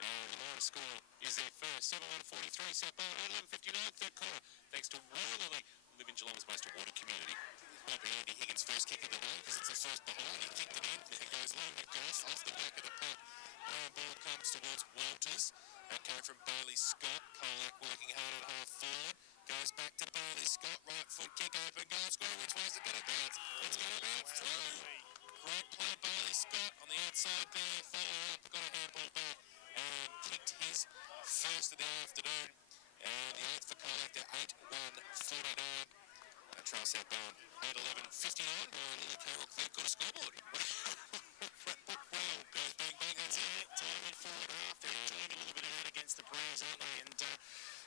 And the line to score is their first. 7-1-43. South Barwon 11-59 third quarter. Thanks to Warralilly, living Geelong's most awarded community. Might be Andy Higgins' first kick of the day because it's the first behind. He kicked it in. It goes long to Goss off the back of the puck. Now ball comes towards Walters. That came from Bailey Scott. Colac working hard at half forward. Goes back to Bailey Scott. Right foot kick open goal score. Which way is it going to bounce? It's going to bounce through. Great play, Bailey Scott on the outside there. Follow up. Got a handball back and kicked his first of the afternoon. And the 8th for Colac to 8-1-49. Trial South Barwon 8-11-59. Warralilly K-Rock third quarter scoreboard. Well, goes bang bang. That's it. Time in forward half. They're enjoying a little bit of that against the Breeze, aren't they? And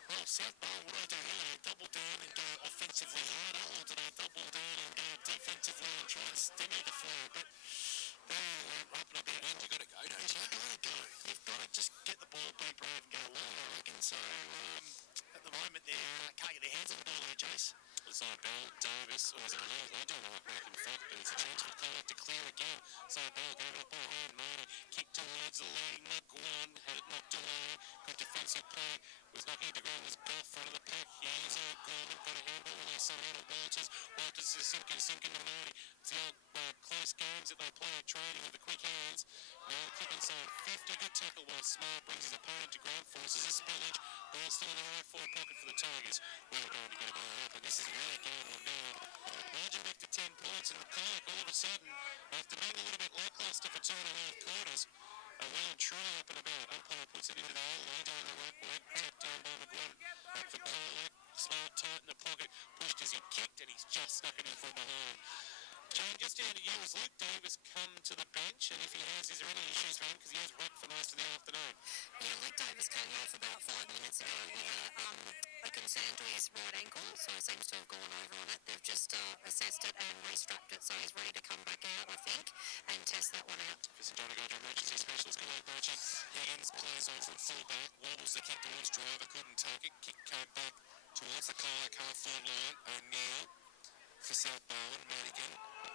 well, South Barwon, what do they do here? Double down and go offensively harder, or do they double down and go defensively and try and stimulate the flow? But they're up and about. And you've got to go, don't you? You've got to go. You've got to just get the ball, be brave and go long, I reckon. So at the moment they can't get their hands on the ball there, Jace. Bell, Davis, or was it Lee? They don't know what back in fact, but it's a chance for Colac to clear again. Bell gave it up behind Marty, kicked towards the leading McGuan, had it knocked away. Good defensive play, was knocking it to ground, was Goff front of the pack. Here's O'Gorman, got a handball away, somehow to Walters. Walters to Simpkin to Marty. It's the old close games that they play at training with the quick hands. Now the kick inside 50, good tackle while Smart brings his opponent to ground, forces a spillage. Ball still in the right forward pocket for the Tigers. We're going to get a ball up, and this is really going on now. Margin back to 10 points, and Colac all of a sudden, after being a little bit lacklustre for 2.5 quarters, are well and truly up and about. Umpire puts it into the hole, lay down the right way, tapped down by McGuan. Back for Colac, Smart tight in the pocket, pushed as he kicked, and he's just snuck it in from behind. Jane, just down to you, has Luke Davis come to the bench? And if he has, is there any issues for him? Because he has rucked for most of the afternoon. Yeah, Luke Davis came off about 5 minutes ago with a concern to his right ankle, so he seems to have gone over on it. They've just assessed it and restrapped it, so he's ready to come back out, I think, and test that one out. For St John Gardner Emergency Specialist, Colac Marching. Higgins plays on from full back, wobbles the kick towards Driver, couldn't take it. Kick came back towards the Colac half-forward line. O'Neill for South Barwon, Madigan.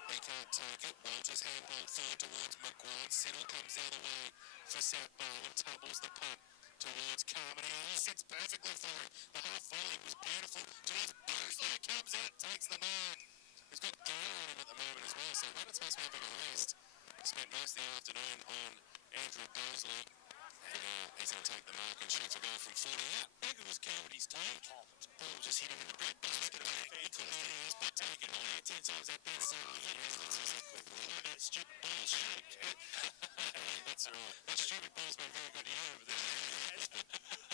He can't take it. Walters handball forward towards McGuan. Siddle comes the other way for South Barwon. Tubbles the punt towards Carmody. He sits perfectly for him. The half volley was beautiful. Towards Boozley, comes out, takes the mark. He's got Gale on him at the moment as well, so when it's supposed to be having a rest, he spent most of the afternoon on Andrew Boozley. And now he's going to take the mark and shoots a goal from 40 out. How good was Comedy's take? The ball just hit him in the bread basket. He couldn't do anything else but take it. 10 times that bad so he hit it. That's exactly that stupid ball shape. That's right. That stupid ball's been very good to you over there.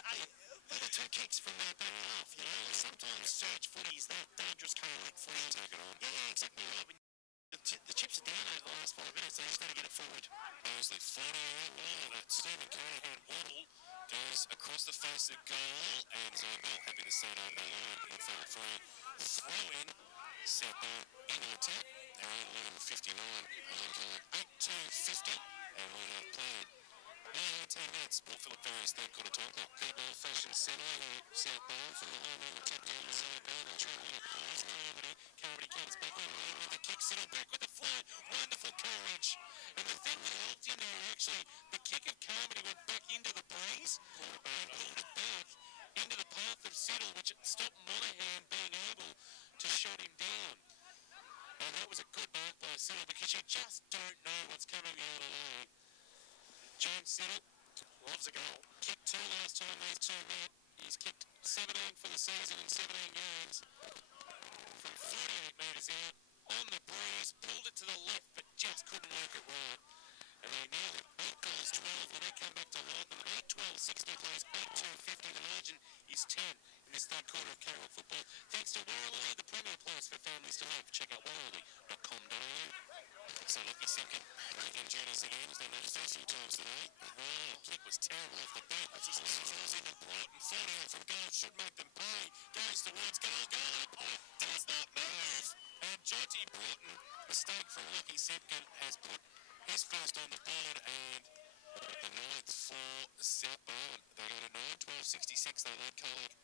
Hey, the two kicks from that back half, you know. Sometimes surge footy is that dangerous kind of leg footy. Take it on. Yeah, exactly right. When the chips are down over the last 5 minutes, they just got to get it forward. Mosley 40 out wide. Stephen Cunningham wobble goes across the face of goal, and Zabel happy to set over the line in front free. Throw in, set down into attack. They're 11:59. 8-2-50, and we have played 18 minutes. Sport Philip Ferry's third quarter time clock. Good old-fashioned centre here, South Bowl from the home end of tap down to Zabel. And travelling is Carmody. Carmody comes back on with the kick, sitting back with the fly. Wonderful courage. And the thing that helped in there, actually, the kick of Carmody went back into the breeze and pulled it back into the path of Siddle, which stopped Monahan being able to shut him down. And that was a good mark by Siddle because you just don't know what's coming the other way. James Siddle loves a goal. Kicked 2 last time these two met. He's kicked 17 for the season in 17 games. From 48 metres out, on the breeze, pulled it to the left, but just couldn't work it right. And they now have 8 goals, 12 when they come back to hold them. 8-12-60 plays, 8-2-50. The margin is 10 in this third quarter of Carroll football. Thanks to Warrelly, the premier place for families to live. Check out warrelly.com.au. So Lucky Simpkin taking duties again. He's done that a few times today. Oh, kick was terrible off the bat. Falls into Broughton, 40 out from goal, should make them pay. Goes towards goal, does not move. And Jotty Broughton, mistake from Lucky Simpkin, has put his first on the board, and the ninth for South Barwon. They got a 9-12-66. They led Colac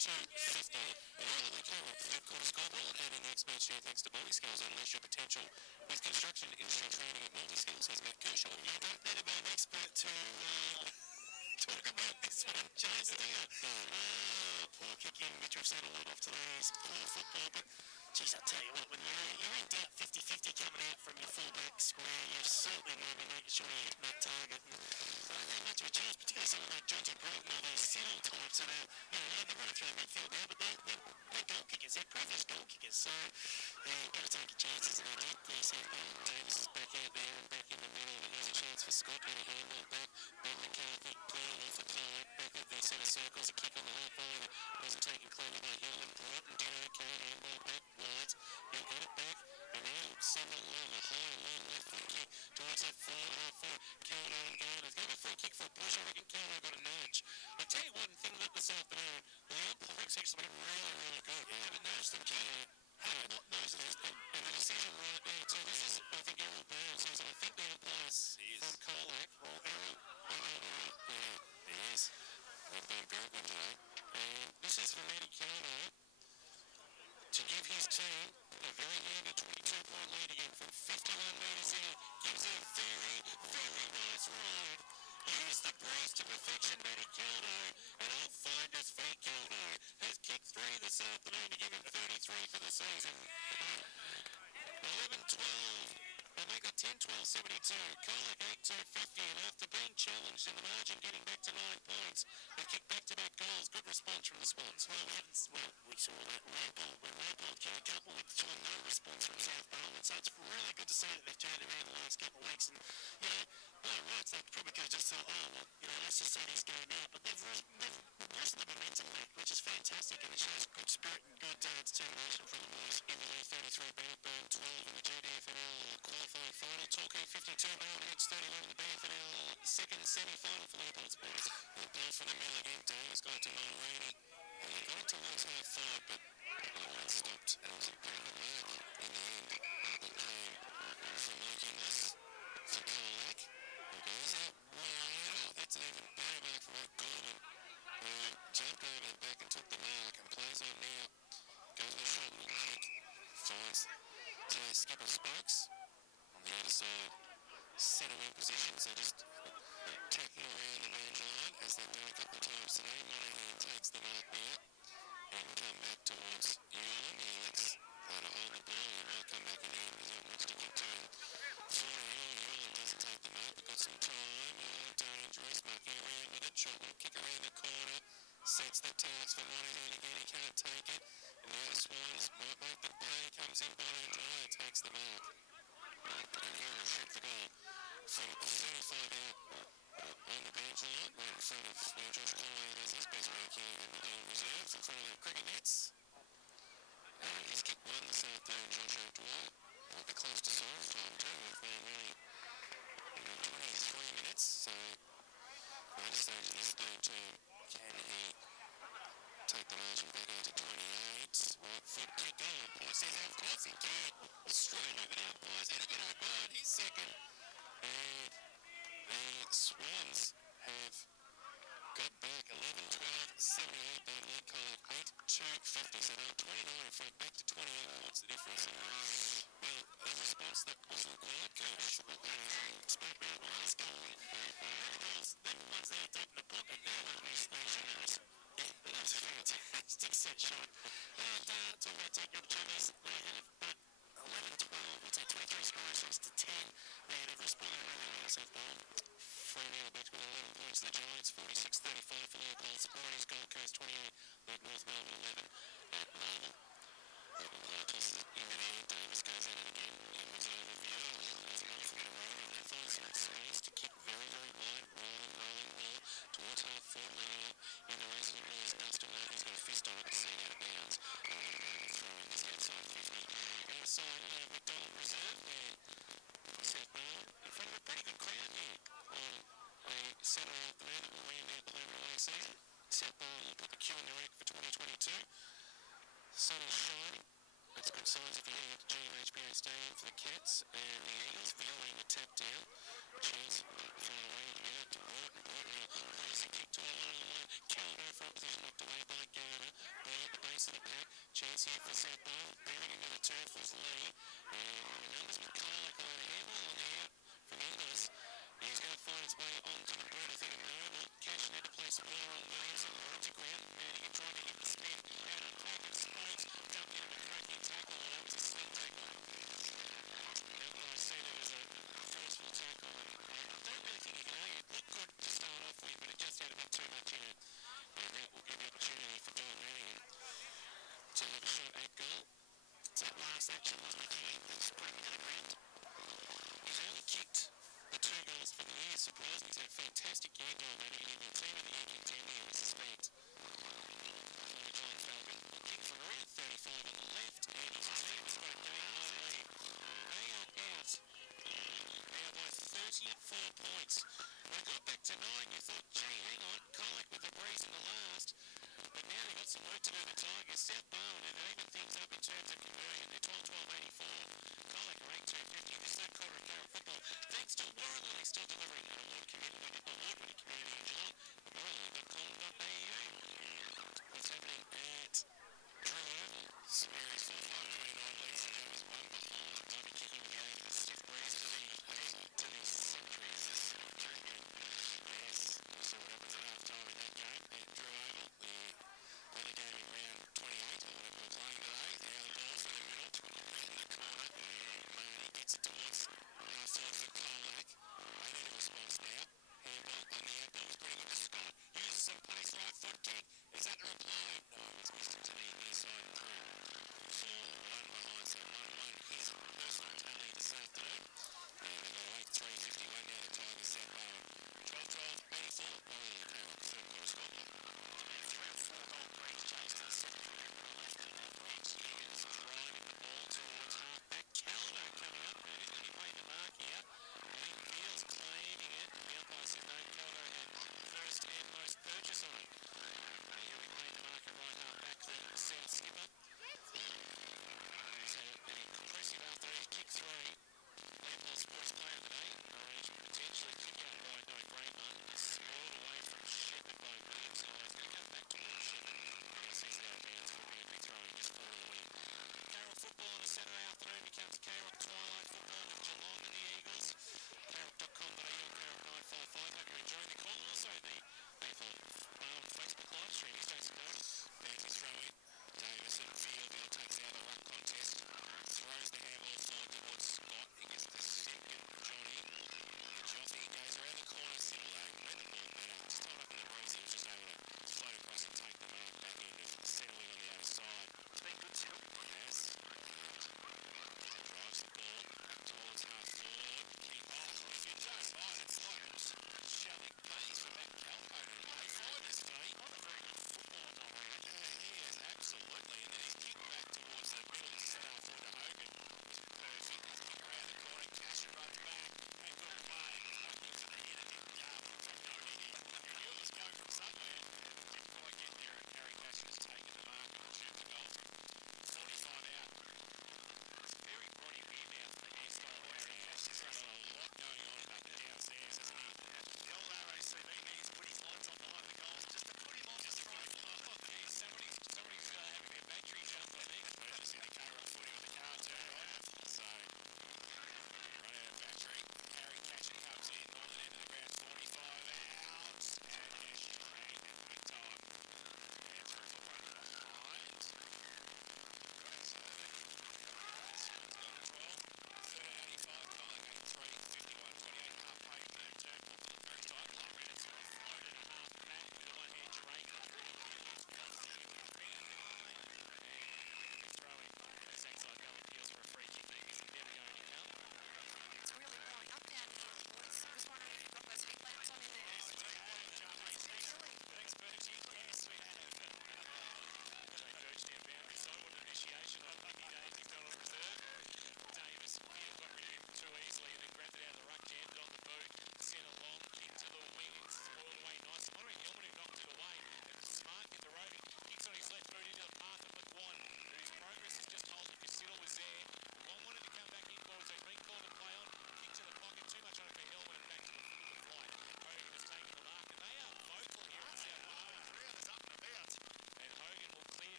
8-2-50. They came up third quarter scoreboard, and in the next match here, thanks to Multi-Skills, unleash your potential with construction industry training at Multi-Skills. Here's Matt Kershaw. You don't need to be an expert to talk about this one, Jason. Poor kicking, which we've seen a lot of today, is poor football, but geez, I tell you what, when you're in doubt 50-50 coming out from your full-back square, you certainly want to be making sure you're hitting that target. And I don't think much of a chance, particularly someone like Jonty Broughton or these Siddle types that are, they're running through the midfield now, but they're goal kickers, they're previous goal kickers, so you've got to take your chances, and they did. Yes, Davis is back out there and back in the middle, and there's a chance for Scott and a handball back. Ben McCarthy playing off the Colac, back at the centre circles, a kick on the half line, wasn't taken cleanly by Hill, and Broughton did okay, handball back. Light, he'll get it back, and now send it along a high long left foot kick towards that half forward. Callahan going, it's going to be a free kick for a push. I reckon Callahan got a nudge. I'll tell you one thing about this afternoon, the umpires actually been really, really good. We haven't noticed them, Callahan. Not noticed this, and the decision right now, too, this is, I think, Errol Burns, I think the umpires from Colac, or Errol, yeah, he is. They've been very good today. And this is for Matty Callahan to give his team a very handy 22-point lead again from 51 metres in. Gives it a very, very nice ride. Use the breeze to perfection, Matty Kildo. And I'll find his feet, Kildo. Has kicked 3 this afternoon to give him 33 for the season. 11-12. And they got 10-12-72. Colac 8-2-50. And after being challenged in the margin, getting back to 9 points, they kicked back-to-back goals. Good response from the Swans. We saw that when Rapol kicked a couple with no response from South Barwon. So it's really good to see that they've turned around the last couple of weeks. And, by rights, they probably could have just thought, let's just see this game out. But they've lost the momentum back, which is fantastic. And it shows good spirit and good determination from the boys. In the lead, 33, Bannockburn 12 in the JDFNL qualifying final. Torquay 52, Barwon Heads 31 in the BFNL second semi-final for Leopold's boys. They'll play for the mill again. Dave's got it to Mulroney. And they got it to 1-5, but Mulroney stopped. And it was a big mark in the end. It came from Luke Inglis for Colac. Who goes out wide. That's an even better mark from Luke Gorman, who jumped over the back and took the mark and plays on now. Goes with a short little kick. Finds Skipper Spokes on the other side. Centre wing position, so just Taking around the danger line, as they've done a couple of times today. Monahan takes the mark now and come back towards Geelong. He looks trying to hold the ball. He might come back in here because he wants to get to him. Geelong doesn't take the mark, but got some time. Dangerous, mucking around with it. Short little kick around the corner. Sets the task for Monahan again. He can't take it. And now the Swans might make the play. Comes in by a dry, takes the mark. And here will shoot the goal from 35 out on the bench line, right in front of Josh Conway has his best work here in the goal reserve in front of the cricket nets. He's kicked one this afternoon, Josh, after all. Might be close to size time too. We've been really 23 minutes, so by this stage of this third term, can he take the margin back into 28? Right foot kick on, boy says of course he can. Straight over the umpires, he's going to ride, he's second. And the Swans have got back 11-12-78. They led Colac 8-2-50, so they're 29 in front, back to 28. What's the difference? Well, there's a response that wasn't quite good. Spoke about last goal. Then once they were taking the pocket, now they're stationaries. Yeah, that was a fantastic set shot. And talking about taking opportunities, they have but 11-12, what's that, 23 scores, so it's to 10. They had a responded really well, South Ball. Frame out back with 11 points to the Giants, 46-35 for Leopold. Warriors Gold Coast 28, led North Melbourne 11 at Marvel. Tosses it into the end, Davis goes at it again in reserve of view. There's an off get around and they find some space to kick very, very wide, rolling well towards half forward, leading up in the race. It really is Dustin Murphy. He's got a fist on it to see out of bounds. Through in this outside 50. Outside McDonald Reserve, where South Ball in front of a pretty good crowd here on a Saturday afternoon that will round out the home and away season. South Ball will put the queue in the rack for 2022. The sun is shining. That's good signs of the end at GMHBA Stadium for the Cats and the Eagles. Viewing the tap down. Chance from away together to Morton. Plays a kick to a line. Calder for opposition knocked away by Garner. Ball at the base of the pack. Chance here for South Ball. Bearing into the turf was Lee. And numbers with Colac on a handball on the out from Inglis. He's going to find his way onto the bird. I think Noble cashing out to place the ball on Williams on the origin ground. And he can try to hit the spin. Out on Craig Spikes. Jumped in and cracking tackle. It was a slim tackle. I see it as a forceful tackle. I don't really think he can argue. It looked good to start off with, but it just had a bit too much in it. And that will give the opportunity for Don Manningham to have a shot at goal. So that last action was looking at the spring to the ground. He's only kicked the 2 goals for the year, surprisingly. He's had a fantastic year, Don Manningham. The team of the year contender. He was the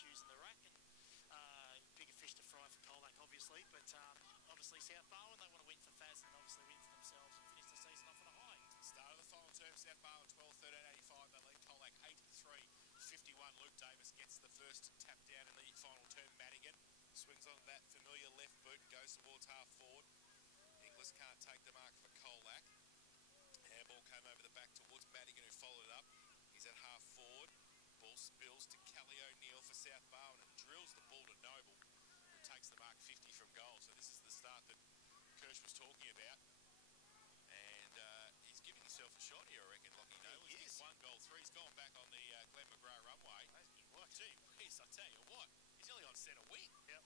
barbecues in the rack, and bigger fish to fry for Colac, obviously. But obviously South Barwon, they want to win for Faz and obviously win for themselves and finish the season off on a high. Start of the final term, South Barwon 12-13-85. They lead Colac 8-3-51. Luke Davis gets the first tap down in the final term. Madigan swings on that familiar left boot, goes towards half forward. Inglis can't take the mark for Colac. Handball came over the back towards Madigan, who followed it up. He's at half forward. Ball spills to Kelly O'Neill for South Barwon and drills the ball to Noble, who takes the mark 50 from goal. So this is the start that Kirsch was talking about. And he's giving himself a shot here, I reckon, Lockie Noble. He's kicked 1 goal 3. He's gone back on the Glen McGrath runway. Gee whiz, I tell you what, he's nearly on centre wing. Yep.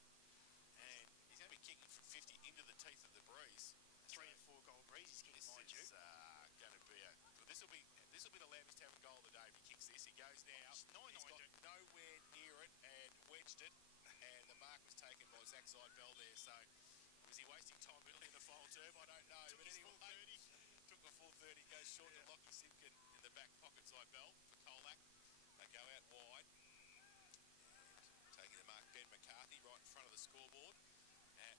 And he's going to be kicking from 50 into the teeth of the breeze. 3 and 4 goal breeze he's kicking, mind you. This is going to be this will be the Lambs Tavern goal of the day if he kicks this. He goes now. He's got nowhere near it and wedged it, and the mark was taken by Zach Seidbell there. So was he wasting time early in the final term? I don't know. But anyway, took a full 30. Goes short to Lockie Simpkin in the back pocket. Seidbell for Colac. They go out wide. And taking the mark, Ben McCarthy right in front of the scoreboard at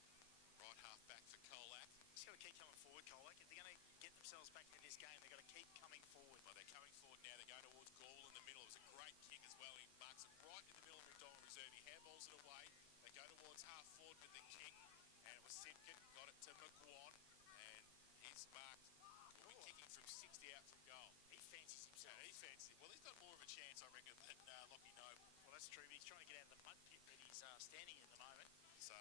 right half back for Colac. Just got to keep coming forward, Colac. If they're going to get themselves back into this game, they've got to keep coming forward. Well, they're coming forward now. They're going towards Gorwell in the middle. It was a great kick as well. He marks it right in the middle of McDonald Reserve. He handballs it away. They go towards half forward with the kick, and it was Simpkin. Got it to McGuan, and he's marked. Will be kicking from 60 out from goal. He fancies himself. Yeah, he fancies it. Well, he's got more of a chance, I reckon, than Lockie Noble. Well, that's true. He's trying to get out of the mud pit that he's standing in at the moment. So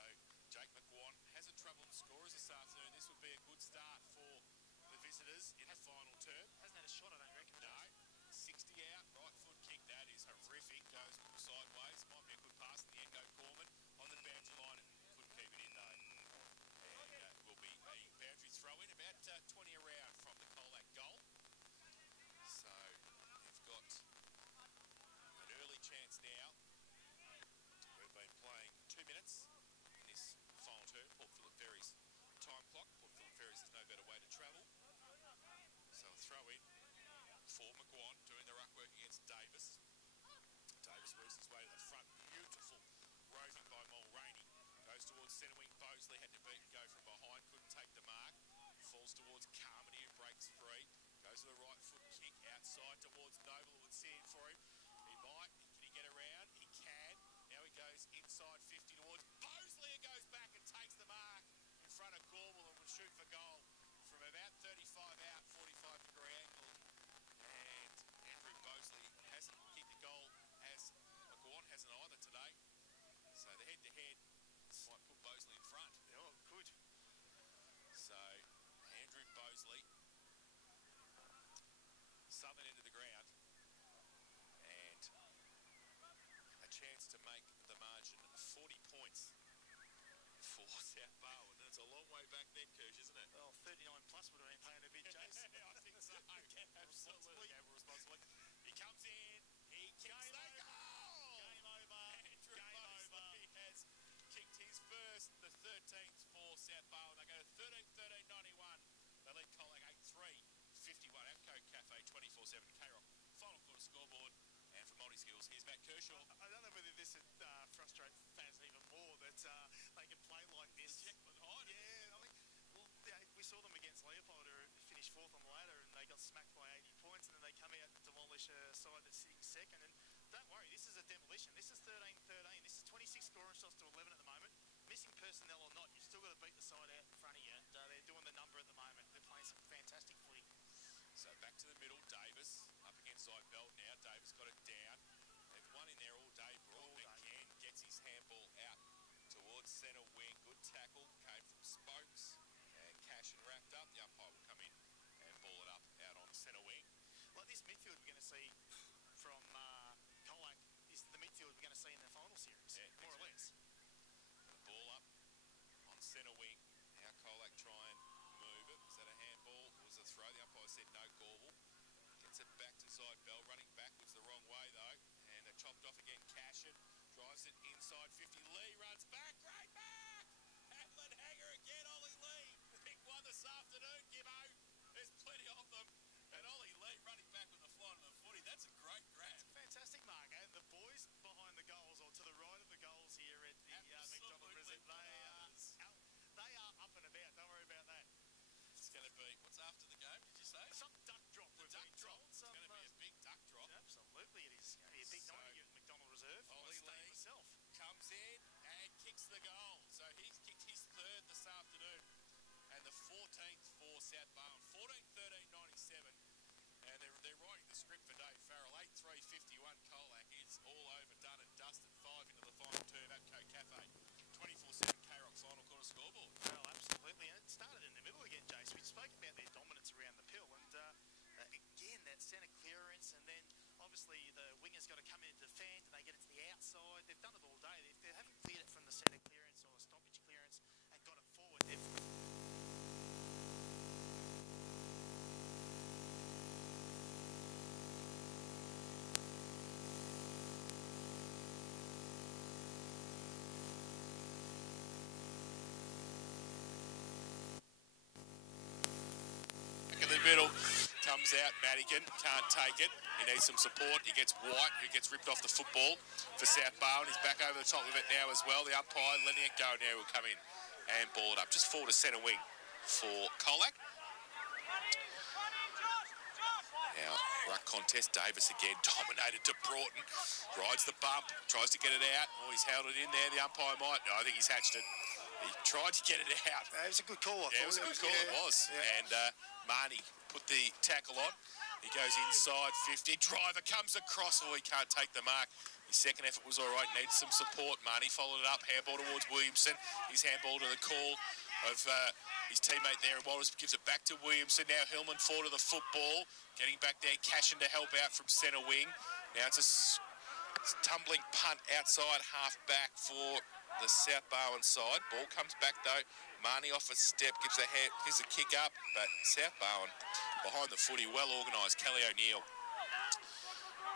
Jake McGuan hasn't troubled the scorers this afternoon. This would be a good start for the visitors in the final term. Hasn't had a shot, I don't reckon. No. 60 out, right foot kick. That is horrific. Goes sideways. Might be a good pass in the end. Go Gorman on the boundary line. Couldn't keep it in though. And will be a boundary throw in about 20 around from the Colac goal. So we've got an early chance now. We've been playing 2 minutes in this final term. Port Phillip Ferry's time clock. Port Phillip Ferries is no better way to travel. So a throw in for McGuan doing the ruck work against Davis. Davis works his way to the front. Beautiful roving by Mulroney. Goes towards centre wing. Bosley had to beat and go from behind. Couldn't take the mark. Falls towards Carmody, who breaks free. Goes to the right foot kick outside towards Noble, who would see it for him. He might. Can he get around? He can. Now he goes inside 50 towards Bosley, who goes back and takes the mark in front of Gorwell and will shoot for goal from about 35 out, 45-degree angle. And Andrew Bosley hasn't kicked a goal as McGuan hasn't either today. So the head-to-head might put Bosley in front. Oh, good. So Andrew Bosley, southern end of the ground, and a chance to make the margin 40 points for South Barwon. It's a long way back then, Kirsch, isn't it? Well, 39 plus would have been paying a bit, Jason. I think so. Absolutely. Responsibly. He comes in. He kicks the goal. Game over. Andrew Bosley has kicked his first, the 13th for South Barwon. They go to 13-13-91. They lead Colac 8-3-51. Amco Cafe 24/7 K-Rock. Final quarter scoreboard. And for Multi Skills, here's Matt Kershaw. I don't know whether this would frustrate fans even more that they can play like this. Jack behind it. Yeah, I mean, well, we saw them against Leopold, who finished 4th on the ladder, and they got smacked by 80 points, and then they come out and demolish a side that's sitting second. And don't worry, this is a demolition. This is 13-13. This is 26 scoring shots to 11 at the moment. Missing personnel or not, you've still got to beat the side out in front of you, and they're doing the number at the moment. They're playing some fantastic footy. So back to the middle, Davis up against Seidbell now. Davis got it down. They've won in there all day. Broadman again gets his handball out towards centre wing. Good tackle, came from Spokes. And Cashin wrapped up. The umpire will come in and ball it up out on centre wing. Like this midfield we're going to see from Colac is the midfield we're going to see in the final series, more or less. The ball up on centre wing. Now Colac try and move it. Was that a handball? Was a throw? The umpire said no. Gorwell gets it back to Seidbell, running backwards the wrong way though, and they're chopped off again. Cashin drives it inside 50. Lee runs back, right back. Hamlin Hanger again. Ollie Lee, big one this afternoon. Gibbo, there's plenty of them, and Ollie Lee running back with the fly on the footy. That's a great grab. It's a fantastic mark, and the boys behind the goals or to the South Barwon. 14-13-97. And they're writing the script for Dave Farrell. 8-3-51. Colac is all over, done and dusted. 5 into the final term at Co Cafe. 24-7 K-Rock's final quarter scoreboard. Well, absolutely. And it started in the middle again, Jace. We spoke about their dominance around the pill. And again, that centre clearance. And then obviously the wingers got to come in and defend. And they get it to the outside. They've done it all day. If they haven't cleared it from the centre clearance or stoppage clearance and got it forward, they've... Middle comes out, Madigan can't take it. He needs some support. He gets White, who gets ripped off the football for South Barwon. He's back over the top of it now as well. The umpire letting it go now will come in and ball it up. Just forward to centre wing for Colac. Now, ruck contest. Davis again dominated to Broughton. Rides the bump, tries to get it out. Oh, he's held it in there. The umpire might. No, I think he's hatched it. He tried to get it out. It was a good call. Yeah, it was a good call. It was. Yeah. And Marnie put the tackle on. He goes inside 50. Driver comes across. Oh, he can't take the mark. His second effort was all right. Needs some support. Marnie followed it up. Handball towards Williamson. His handball to the call of his teammate there. And Walters gives it back to Williamson. Now Hillman forward to the football. Getting back there. Cashin to help out from centre wing. Now it's a tumbling punt outside half back for the South Barwon side. Ball comes back though. Marnie off a step, gives a kick up, but South Barwon behind the footy, well organised. Kelly O'Neill,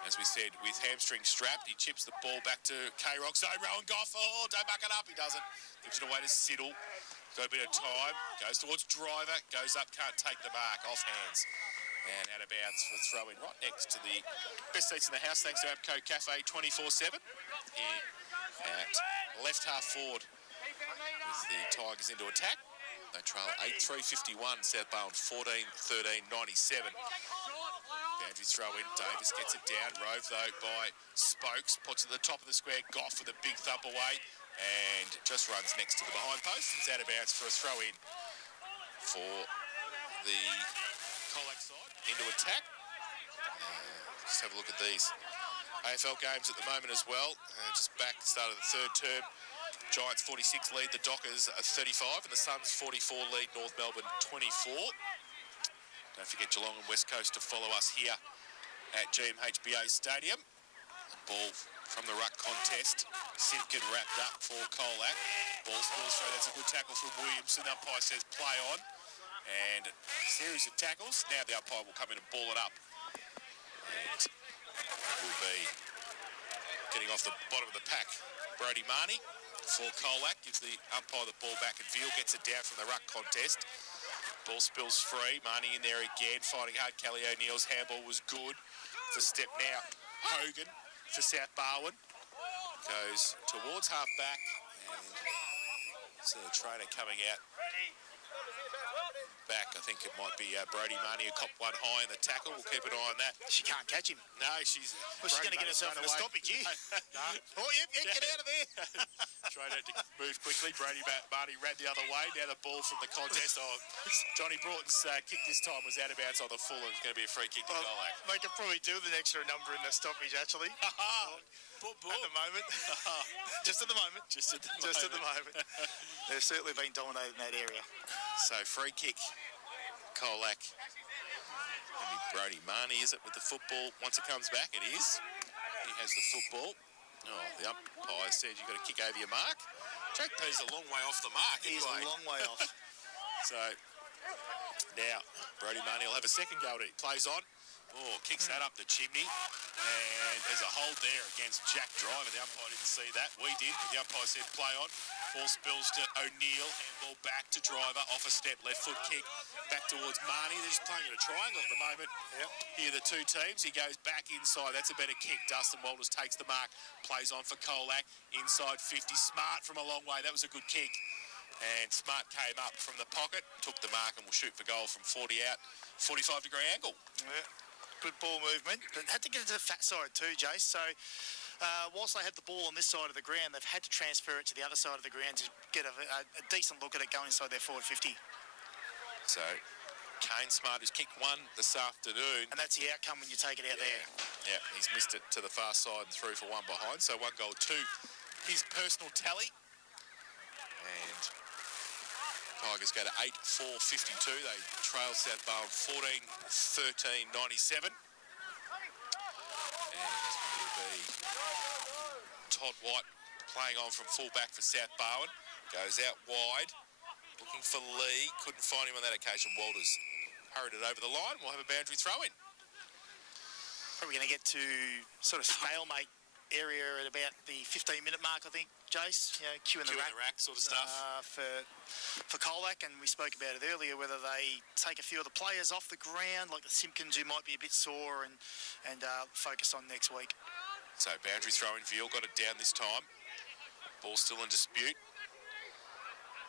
as we said, with hamstring strapped, he chips the ball back to K-Rock. So Rowan Goff, oh, don't back it up, he doesn't. Gives it away to Siddle. Got a bit of time, goes towards Driver, goes up, can't take the mark, off hands. And out of bounds for throw-in right next to the best seats in the house, thanks to Abco Cafe 24/7. Here at left half forward with the Tigers into attack. They trail 8-3-51, South Barwon 14-13-97. Boundary throw in, Davis gets it down, rove though by Spokes, puts it at the top of the square, Goff with a big thump away and just runs next to the behind post. It's out of bounds for a throw in for the Colac side into attack. Just have a look at these AFL games at the moment as well. Just back, start of the third term. Giants 46 lead the Dockers 35 and the Suns 44 lead North Melbourne 24. Don't forget Geelong and West Coast to follow us here at GMHBA Stadium. Ball from the ruck contest. Simpkin wrapped up for Colac. Ball spills through. That's a good tackle from Williamson. Umpire says play on. And a series of tackles. Now the umpire will come in and ball it up. And will be getting off the bottom of the pack. Brodie Marnie for Colac. Gives the umpire the ball back and Veal gets it down from the ruck contest. Ball spills free. Marnie in there again, fighting hard. Kelly O'Neill's handball was good for step now. Hogan for South Barwon. Goes towards half back. And so the trainer coming out. Back, I think it might be Brodie Marnie who copped one high in the tackle. We'll keep an eye on that. She can't catch him. No, she's... Well, she's going to get herself in a stoppage here. No. Oh, yep, get out of there. Tried to move quickly. Brodie Marnie ran the other way. Now the ball from the contest. Oh, Johnny Broughton's kick this time was out of bounds on the full and it's going to be a free kick to Colac. They could probably do with an extra number in the stoppage, actually. At the moment. Just at the moment. Just at the moment. They've certainly been dominating that area. So free kick, Colac. Maybe Brodie Marnie, is it, with the football? Once it comes back, it is. He has the football. Oh, the umpire said you've got to kick over your mark. Jake P's a long way off the mark. He's a long way off. So now Brodie Marnie will have a second go at it. Plays on. Oh, kicks that up the chimney. And there's a hold there against Jack Driver. The umpire didn't see that. We did, but the umpire said play on. Ball spills to O'Neill. Handball back to Driver. Off a step, left foot kick. Back towards Marnie. They're just playing in a triangle at the moment. Yep. Here the two teams. He goes back inside. That's a better kick. Dustin Walters takes the mark. Plays on for Colac. Inside 50. Smart from a long way. That was a good kick. And Smart came up from the pocket. Took the mark and will shoot for goal from 40 out. 45-degree angle. Yeah. Good ball movement, but had to get it to the fat side too, Jace. So whilst they had the ball on this side of the ground, they've had to transfer it to the other side of the ground to get a decent look at it going inside their forward 50. So Kane Smart, who's kicked one this afternoon. And that's the outcome when you take it out there. Yeah, he's missed it to the far side and through for one behind. So 1 goal, 2. His personal tally. And Tigers go to 8-4-52. They trail South Barwon 14-13-97. And it'll be Todd White playing on from full-back for South Barwon. Goes out wide, looking for Lee. Couldn't find him on that occasion. Walters hurried it over the line. We'll have a boundary throw-in. Probably going to get to sort of stalemate area at about the 15-minute mark, I think, Jace. You know, queue in the rack sort of stuff. For Colac, and we spoke about it earlier, whether they take a few of the players off the ground, like the Simpkins, who might be a bit sore, and focus on next week. So boundary throw-in. Veal got it down this time. Ball still in dispute.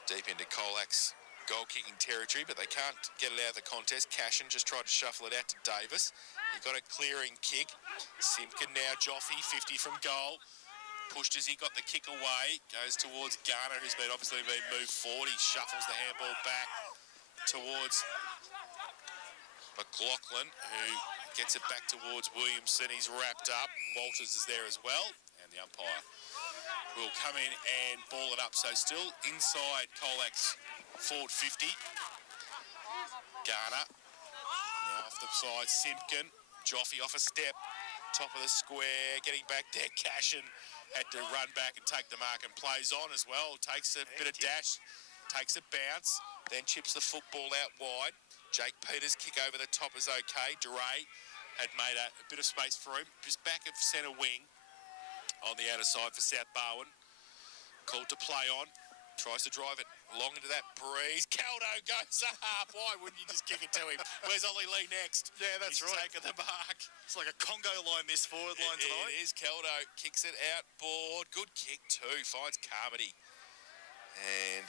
Deep into Colac's goal-kicking territory, but they can't get it out of the contest. Cashin just tried to shuffle it out to Davis. He got a clearing kick. Simpkin now, Joffe, 50 from goal. Pushed as he got the kick away. Goes towards Garner, who's obviously been moved forward. He shuffles the handball back towards McLaughlin, who gets it back towards Williamson. He's wrapped up. Walters is there as well. And the umpire will come in and ball it up. So still inside Colac's forward 50. Garner now off the side. Simpkin. Joffe off a step. Top of the square. Getting back there. Cashin had to run back and take the mark and plays on as well. Takes a bit of dash. Takes a bounce. Then chips the football out wide. Jake Peters' kick over the top is okay. DeRay had made a bit of space for him. Just back of centre wing on the outer side for South Barwon. Called to play on. Tries to drive it long into that breeze. Caldo goes up. Why wouldn't you just kick it to him? Where's Ollie Lee next? Yeah, that's He's right. taken the mark. It's like a Congo line, this forward line tonight. It is. Caldo kicks it out board. Good kick too. Finds Carmody. And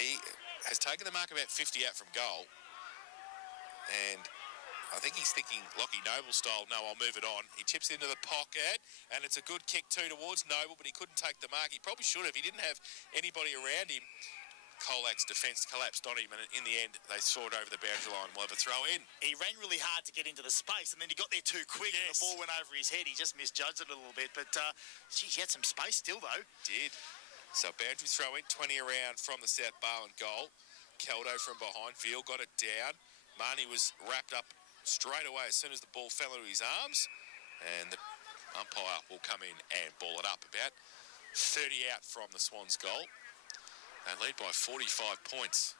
he has taken the mark about 50 out from goal. And I think he's thinking Lockie Noble style, no, I'll move it on. He chips into the pocket, and it's a good kick too towards Noble, but he couldn't take the mark. He probably should have. He didn't have anybody around him. Colac's defence collapsed on him, and in the end, they saw it over the boundary line. We'll have a throw in. He ran really hard to get into the space, and then he got there too quick, and the ball went over his head. He just misjudged it a little bit, but geez, he had some space still, though. Did. So boundary throw in, 20 around from the South Barwon goal. Caldo from behind. Veal got it down. Marnie was wrapped up straight away as soon as the ball fell into his arms, and the umpire will come in and ball it up. About 30 out from the Swans goal. They lead by 45 points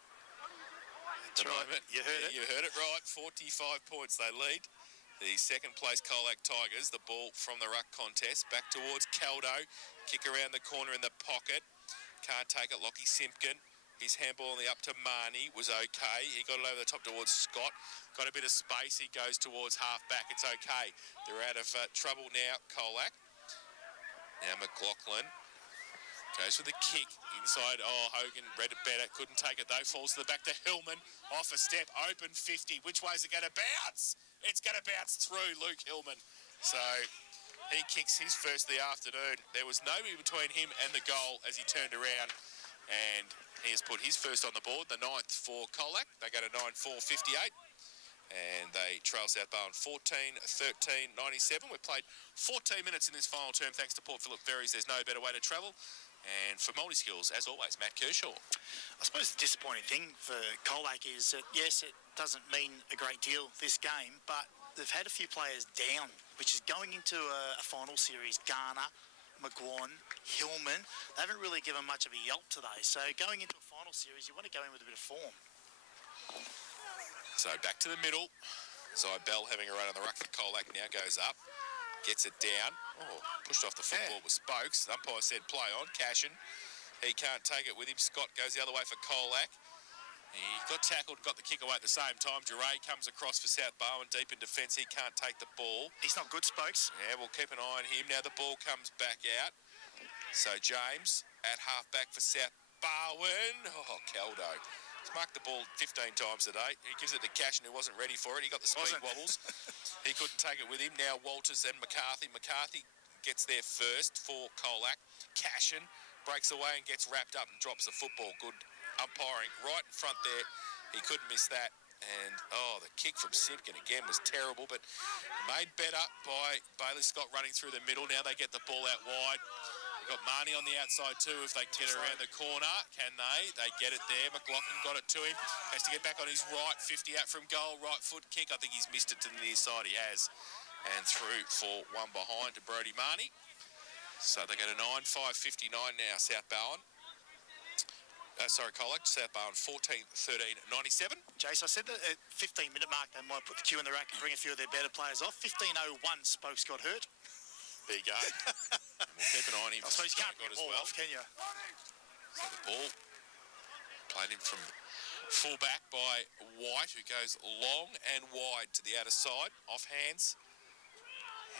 at the moment. You heard it. You heard it right. 45 points they lead. The second place Colac Tigers. The ball from the ruck contest back towards Caldo. Kick around the corner in the pocket. Can't take it. Lockie Simpkin. His handball on the up to Marnie was okay. He got it over the top towards Scott. Got a bit of space. He goes towards half-back. It's okay. They're out of trouble now, Colac. Now McLaughlin goes for the kick inside. Oh, Hogan read it better. Couldn't take it, though. Falls to the back to Hillman. Off a step. Open 50. Which way is it going to bounce? It's going to bounce through Luke Hillman. So he kicks his first of the afternoon. There was nobody between him and the goal as he turned around. And he has put his first on the board, the 9th for Colac. They go to 9-4-58. And they trail South Barwon 14-13-97. We've played 14 minutes in this final term thanks to Port Phillip Ferries. There's no better way to travel. And for multi-skills, as always, Matt Kershaw. I suppose the disappointing thing for Colac is that, yes, it doesn't mean a great deal this game, but they've had a few players down, which is going into a final series. Garner, McGuan, Hillman, they haven't really given much of a yelp today. So going into a final series, you want to go in with a bit of form. So back to the middle. Zybell having a run on the ruck for Colac now goes up. Gets it down. Oh, pushed off the football with Spokes. The umpire said play on. Cashin. He can't take it with him. Scott goes the other way for Colac. He got tackled, got the kick away at the same time. Duray comes across for South Barwon, deep in defence. He can't take the ball. He's not good, Spokes. Yeah, we'll keep an eye on him. Now the ball comes back out. So James at half-back for South Barwon. Oh, Caldo. He's marked the ball 15 times today. He gives it to Cashin, who wasn't ready for it. He got the speed wobbles. He couldn't take it with him. Now Walters and McCarthy. McCarthy gets there first for Colac. Cashin breaks away and gets wrapped up and drops the football. Good umpiring right in front there. He couldn't miss that. And, the kick from Simpkin again was terrible, but made better by Bailey Scott running through the middle. Now they get the ball out wide. They've got Marnie on the outside too if they can get around the corner. Can they? They get it there. McLaughlin got it to him. Has to get back on his right. 50 out from goal. Right foot kick. I think he's missed it to the near side. He has. And through for one behind to Brodie Marnie. So they go to 9-5-59 now, South Barwon. Colac, South Barwon 14-13-97. Jace, I said that at 15-minute mark they might put the cue in the rack and bring a few of their better players off. 15:01, Spokes got hurt. There you go. We'll keep an eye on him. I suppose you can't got get as well. off, can you? So the ball played in from full-back by White, who goes long and wide to the outer side, off hands.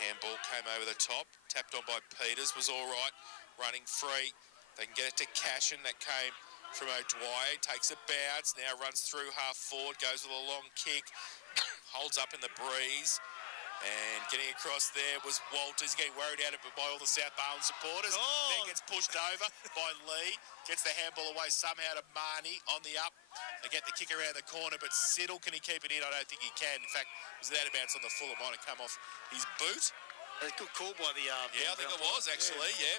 Handball came over the top, tapped on by Peters, was all right, running free. They can get it to Cashin, that came from O'Dwyer, takes a bounce, now runs through half forward, goes with a long kick, holds up in the breeze. And getting across there was Walters, getting worried out of it by all the South Barwon supporters. Then gets pushed over by Lee, gets the handball away somehow to Marnie on the up. They get the kick around the corner, but Siddle, can he keep it in? I don't think he can. In fact, it was out of bounds on the full. It might have come off his boot. A good call by the... yeah, I think it was, actually, yeah.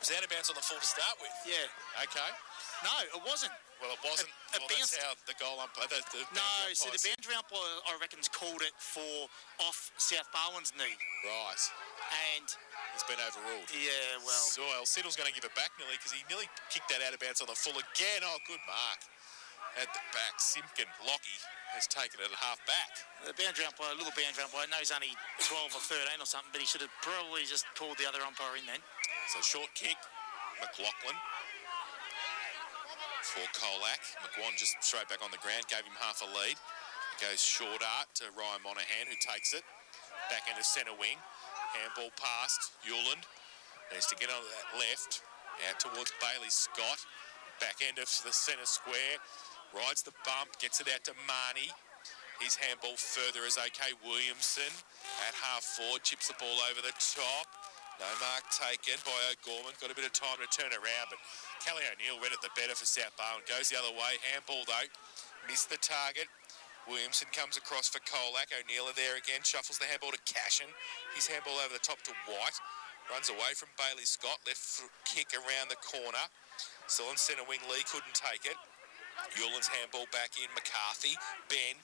It was out of bounds on the full to start with. Yeah. Okay. No, it wasn't. Well, it wasn't. That's how the goal umpire... So the boundary umpire, I reckon's called it for off South Barwon's knee. Right. And... It's been overruled. Yeah, well... Siddle's going to give it back nearly because he nearly kicked that out of bounds on the full again. Oh, good mark. At the back, Simpkin, Lockie has taken it at half back. The boundary umpire, little boundary umpire, I know he's only 12 or 13 or something, but he should have probably just called the other umpire in then. So short kick, McLaughlin for Colac. McGuan just straight back on the ground, gave him half a lead. It goes short art to Ryan Monahan, who takes it. Back into centre wing. Handball past Hewland. Needs to get on that left. Out towards Bailey Scott. Back end of the centre square. Rides the bump, gets it out to Marnie. His handball further is OK Williamson. At half forward, chips the ball over the top. No mark taken by O'Gorman. Got a bit of time to turn around, but Kelly O'Neill read it the better for South Barwon. Goes the other way. Handball, though. Missed the target. Williamson comes across for Colac. O'Neill are there again. Shuffles the handball to Cashin. His handball over the top to White. Runs away from Bailey Scott. Left foot kick around the corner. Still on centre wing. Lee couldn't take it. Hewland's handball back in. McCarthy. Ben.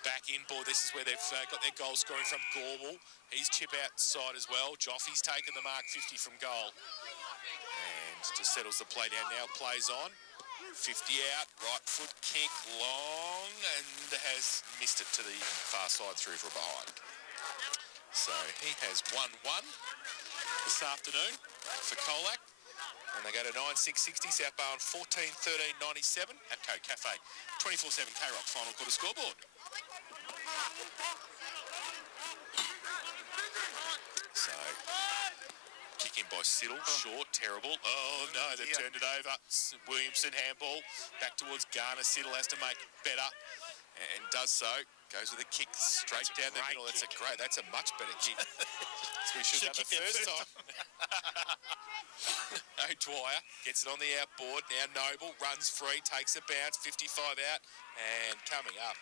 Back in, boy, this is where they've got their goal scoring from Gorbel. He's chip outside as well. Joffy's taken the mark, 50 from goal. And just settles the play down now, plays on. 50 out, right foot kick, long, and has missed it to the far side through for a behind. So he has 1-1 this afternoon for Colac. And they go to 9-6-60, South Barwon 14-13-97 at Co Cafe. 24/7 K-Rock final quarter scoreboard. So, kick in by Siddle, short, terrible. Oh no, they've turned it over. Williamson handball, back towards Garner. Siddle has to make better and does so. Goes with a kick straight down the middle. That's a much better kick. So we should have the first time. O'Dwyer gets it on the outboard. Now Noble runs free, takes a bounce, 55 out, and coming up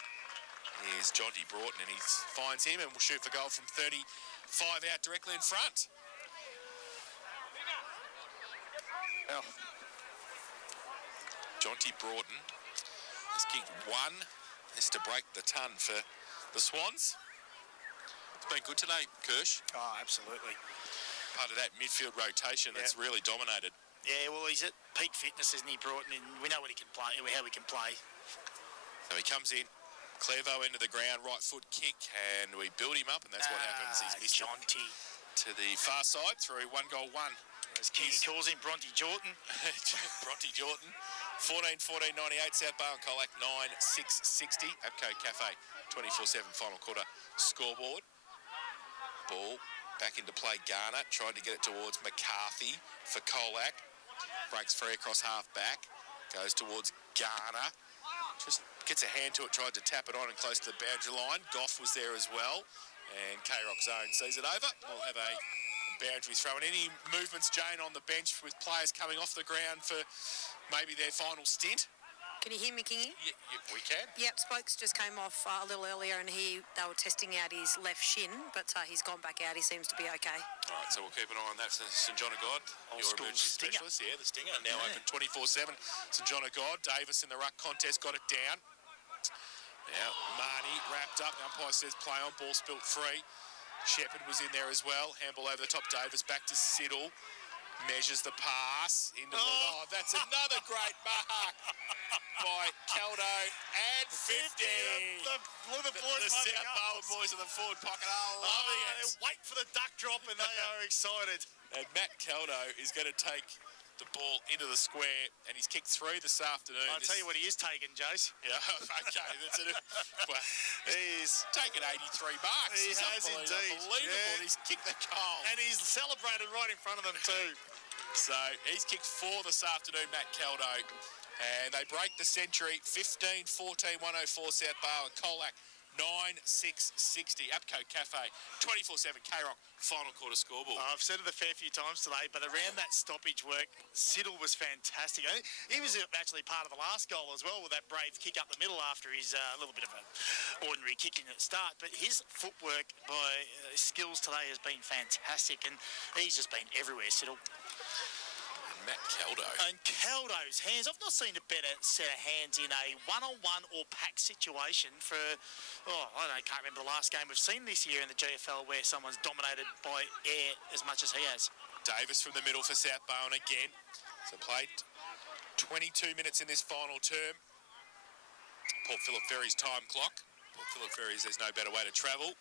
is John D. Broughton, and he finds him and will shoot for goal from 35 out directly in front. Well, John T. Broughton has kicked one. This to break the ton for the Swans. It's been good today, Kirsch. Oh, absolutely. Part of that midfield rotation that's really dominated. Yeah, well, he's at peak fitness, isn't he, Broughton? And we know what he can play, how he can play. So he comes in, Clevo into the ground, right foot kick, and we build him up, and that's what happens. He's missed John T. To the far side through 1-1. As King calls him, Bronte Jordan. Bronte Jordan. 14-14-98, South Barwon Colac 9-6-60. Apco Cafe 24/7 final quarter scoreboard. Ball back into play. Garner tried to get it towards McCarthy for Colac. Breaks free across half back. Goes towards Garner. Just gets a hand to it, tried to tap it on and close to the boundary line. Goff was there as well. And K-Rock Zone sees it over. We'll have a boundary throw. And any movements, Jane, on the bench with players coming off the ground for maybe their final stint? Can you hear me, Kingy? Yeah, we can. Yep, Spokes just came off a little earlier and they were testing out his left shin, but he's gone back out. He seems to be okay. All right, so we'll keep an eye on that. St John of God, your emergency specialist. Yeah, the Stinger, now open 24/7. St John of God, Davis in the ruck contest, got it down. Now, Marnie wrapped up. The umpire says play on, ball spilt free. Shepherd was in there as well. Handball over the top, Davis back to Siddle. Measures the pass into that's another great mark by Caldo and 50. The boys the South Barwon boys in the forward pocket are loving it. They wait for the duck drop and they are excited. And Matt Caldo is going to take the ball into the square, and he's kicked through this afternoon. I'll tell you what he is taking, Jace. Yeah, okay. Well, he's taken 83 marks. He has indeed. Unbelievable. Yeah. He's kicked the goal. And he's celebrated right in front of them too. So he's kicked 4 this afternoon, Matt Caldo. And they break the century, 15-14, 104 South Barwon. Colac, 9-6-60. Apco Cafe, 24/7 K-Rock, final quarter scoreboard. I've said it a fair few times today, but around that stoppage work, Siddle was fantastic. I think he was actually part of the last goal as well with that brave kick up the middle after his little bit of an ordinary kicking at the start. But his footwork by skills today has been fantastic, and he's just been everywhere, Siddle. Matt Caldo. And Caldo's hands, I've not seen a better set of hands in a one-on-one or pack situation for, can't remember the last game we've seen this year in the GFL where someone's dominated by air as much as he has. Davis from the middle for South Barwon again. So played 22 minutes in this final term. Port Phillip Ferry's time clock. Port Phillip Ferry's, there's no better way to travel.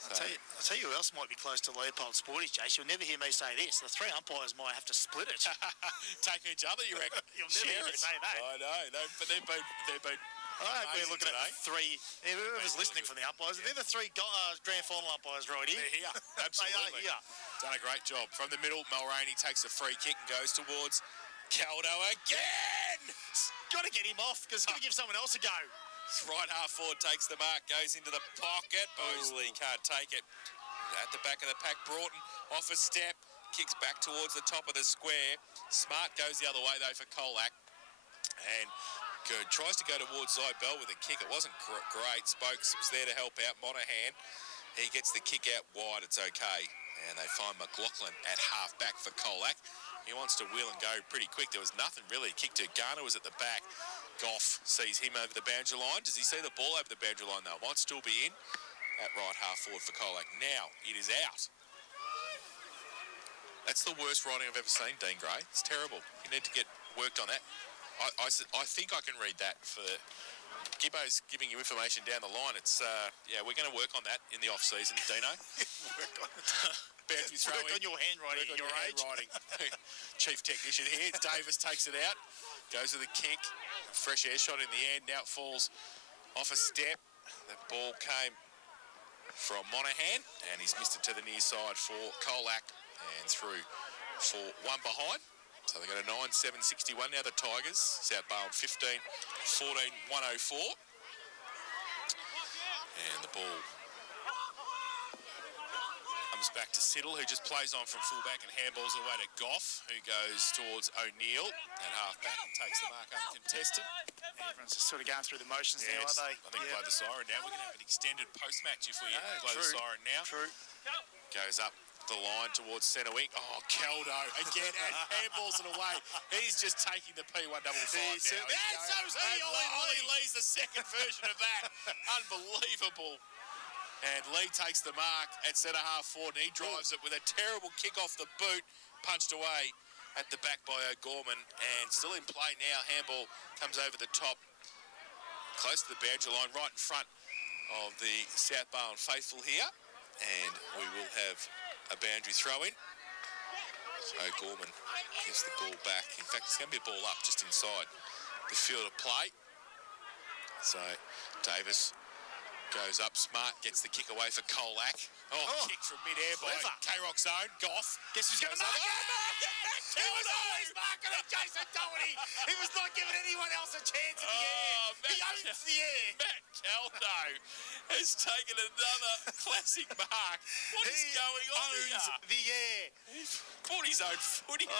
I'll tell you who else might be close to Leopold Sporties, Jace. You'll never hear me say this. The 3 umpires might have to split it. Take each other, you reckon? You'll never hear me say that. I know, but they've been I hope we're looking at 3. Whoever's listening from the umpires, they're the 3 grand final umpires right here. They're here. Absolutely. They are here. Done a great job. From the middle, Mulroney takes a free kick and goes towards Caldo again. Got to get him off because he's going to give someone else a go. Right half forward takes the mark, goes into the pocket. Mosley can't take it. At the back of the pack, Broughton off a step, kicks back towards the top of the square. Smart goes the other way though for Colac. And tries to go towards Zybell with a kick. It wasn't great. Spokes was there to help out. Monahan, he gets the kick out wide. It's okay. And they find McLaughlin at half back for Colac. He wants to wheel and go pretty quick. There was nothing really. Kick to Garner was at the back. Goff sees him over the boundary line. Does he see the ball over the boundary line though? Might still be in. At right half forward for Colac. Now it is out. That's the worst writing I've ever seen, Dean Gray. It's terrible. You need to get worked on that. I think I can read that for Gibbo's giving you information down the line. It's we're going to work on that in the off season, Dino. Work on it. Work on your handwriting. Your handwriting. Chief technician here. Davis takes it out. Goes with a kick. Fresh air shot in the end. Now it falls off a step. The ball came from Monahan, and he's missed it to the near side for Colac, and through for 1 behind. So they've got a 9-7-61 now, the Tigers. South Barwon 15-14, 104. And the ball comes back to Siddle, who just plays on from fullback and handballs away to Goff, who goes towards O'Neill at half-back and takes the mark uncontested. Everyone's just sort of going through the motions now, aren't they? I think play the siren now. We're going to have an extended post-match if we play the siren now. True. Goes up the line towards centre wing. Oh, Caldo again and handballs it away. He's just taking the P155 now. So's he, Ollie Lee's the second version of that. Unbelievable. And Lee takes the mark at centre half forward, and he drives it with a terrible kick off the boot, punched away at the back by O'Gorman, and still in play now. Handball comes over the top, close to the boundary line, right in front of the South Barwon faithful here, and we will have a boundary throw in. O'Gorman gives the ball back. In fact, it's going to be a ball up just inside the field of play. So Davis goes up, Smart gets the kick away for Colac. Kick from mid-air by K-Rock's own. Goff. Guess who's going to mark it? He was always marking it, Jason Doherty. He was not giving anyone else a chance in the air. He owns the air. Matt Caldo has taken another classic mark. What is going on here? The air. He's bought his own footy.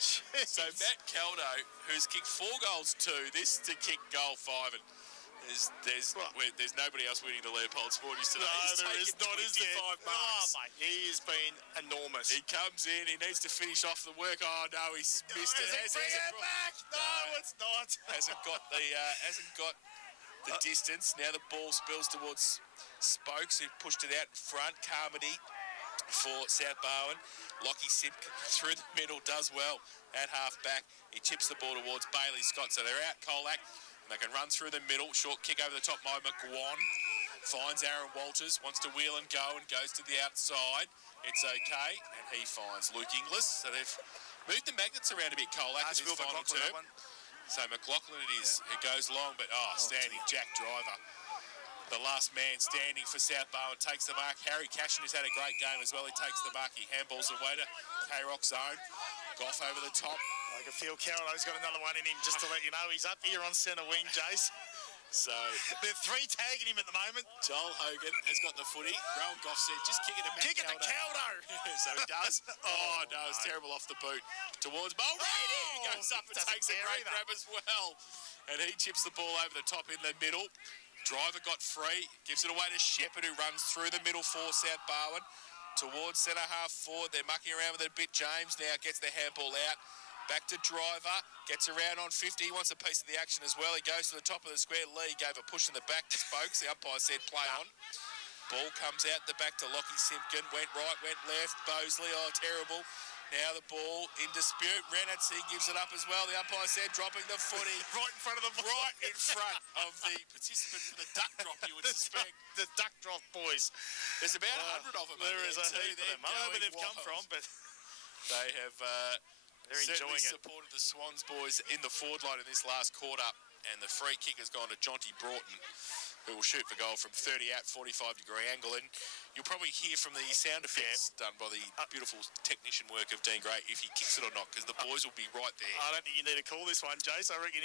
So Matt Caldo, who's kicked 4 goals, 2, this to kick goal 5, and there's nobody else winning the Leopold Sporties today. No, there is not, is there? 25 marks. Oh, mate, he has been enormous. He comes in, he needs to finish off the work. Oh no, he's missed it. Bring it back! No, it's not. Hasn't got the distance. Now the ball spills towards Spokes, who pushed it out in front. Carmody for South Barwon. Lockie Simpkin through the middle does well at half back. He chips the ball towards Bailey Scott, so they're out Colac. They can run through the middle. Short kick over the top. Mo McGuan finds Aaron Walters, wants to wheel and go, and goes to the outside. It's okay, and he finds Luke Inglis. So they've moved the magnets around a bit, Colac, in this final term. So McLaughlin it is. It goes long, but standing Jack Driver. The last man standing for South Barwon takes the mark. Harry Cashin has had a great game as well. He takes the mark. He handballs away to K-Rock zone. Goff over the top. I can feel Carol's got another one in him, just to let you know. He's up here on centre wing, Jace. So they're 3 tagging him at the moment. Joel Hogan has got the footy. Rowan Goff said, just kick it to Matt Kick it to Caldo. So he does. Oh, no, it's terrible off the boot. Towards Mulready. He goes up and takes a great grab as well. And he chips the ball over the top in the middle. Driver got free. Gives it away to Shepherd, who runs through the middle for South Barwon. Towards centre half forward. They're mucking around with it a bit. James now gets the handball out. Back to Driver, gets around on 50, he wants a piece of the action as well. He goes to the top of the square. Lee gave a push in the back to Spokes. The umpire said play on. Ball comes out the back to Lockie Simpkin. Went right, went left. Bosley, terrible. Now the ball in dispute. Renatz, he gives it up as well. The umpire said dropping the footy. Right in front of the ball. Right in front of the participant for the duck drop, you would suspect. The duck drop boys. There's about 100 of them. There is a heap of them. I don't know where they've come from, but they have... they're enjoying it. Supported the Swans boys in the forward line in this last quarter, and the free kick has gone to Jonty Broughton, who will shoot for goal from 30 out, 45-degree angle. And you'll probably hear from the sound effects done by the beautiful technician work of Dean Gray if he kicks it or not, because the boys will be right there. I don't think you need to call this one, Jace. I reckon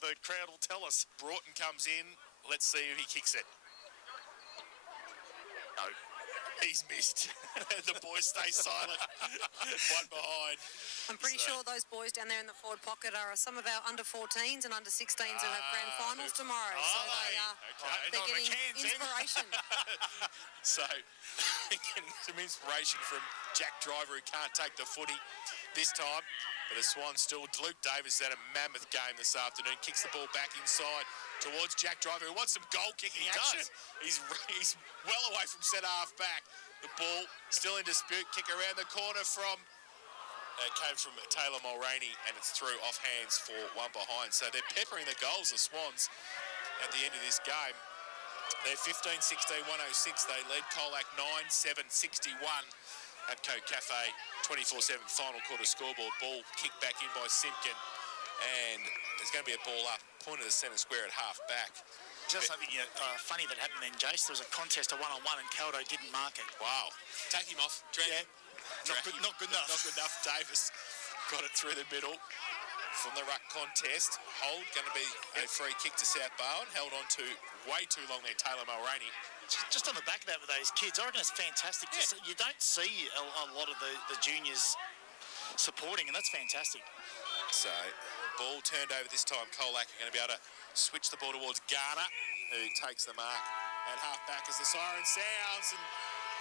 the crowd will tell us. Broughton comes in. Let's see if he kicks it. No. He's missed. The boys stay silent. One behind. I'm pretty sure those boys down there in the forward pocket are some of our under-14s and under-16s who have grand finals tomorrow. So they're getting inspiration. So, getting some inspiration from Jack Driver, who can't take the footy this time. But the Swans still... Luke Davis had a mammoth game this afternoon. Kicks the ball back inside towards Jack Driver, who wants some goal-kicking action. He's well away from centre half back. The ball still in dispute. Kick around the corner from... came from Taylor Mulroney, and it's through off hands for one behind. So they're peppering the goals, the Swans, at the end of this game. They're 15-16, 106. They led Colac 9-7-61. Abco Cafe 24/7 final quarter scoreboard. Ball kicked back in by Simpkin, and there's going to be a ball up, point of the centre square at half back. Just something funny that happened then, Jace. There was a contest, a one-on-one, and Caldo didn't mark it. Wow. Take him off. Not good enough. Not good enough. Davis got it through the middle from the ruck contest. Hold, going to be a free kick to South Barwon. Held on to way too long there, Taylor Mulroney. Just on the back of that with those kids, I reckon it's fantastic. Yeah. You don't see a lot of the juniors supporting, and that's fantastic. So, ball turned over this time. Colac are going to be able to switch the ball towards Garner, who takes the mark at half-back as the siren sounds, and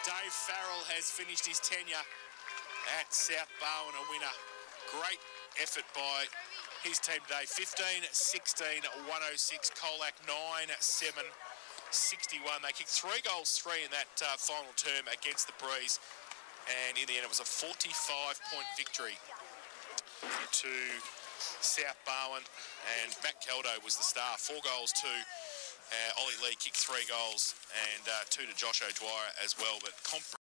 Dave Farrell has finished his tenure at South Barwon, a winner. Great effort by his team today. 15-16, 106. Colac 9-7. 61. They kicked 3 goals, 3 in that final term against the Breeze, and in the end it was a 45-point victory to South Barwon, and Matt Caldo was the star. 4 goals, 2. Ollie Lee kicked 3 goals, and 2 to Josh O'Dwyer as well, but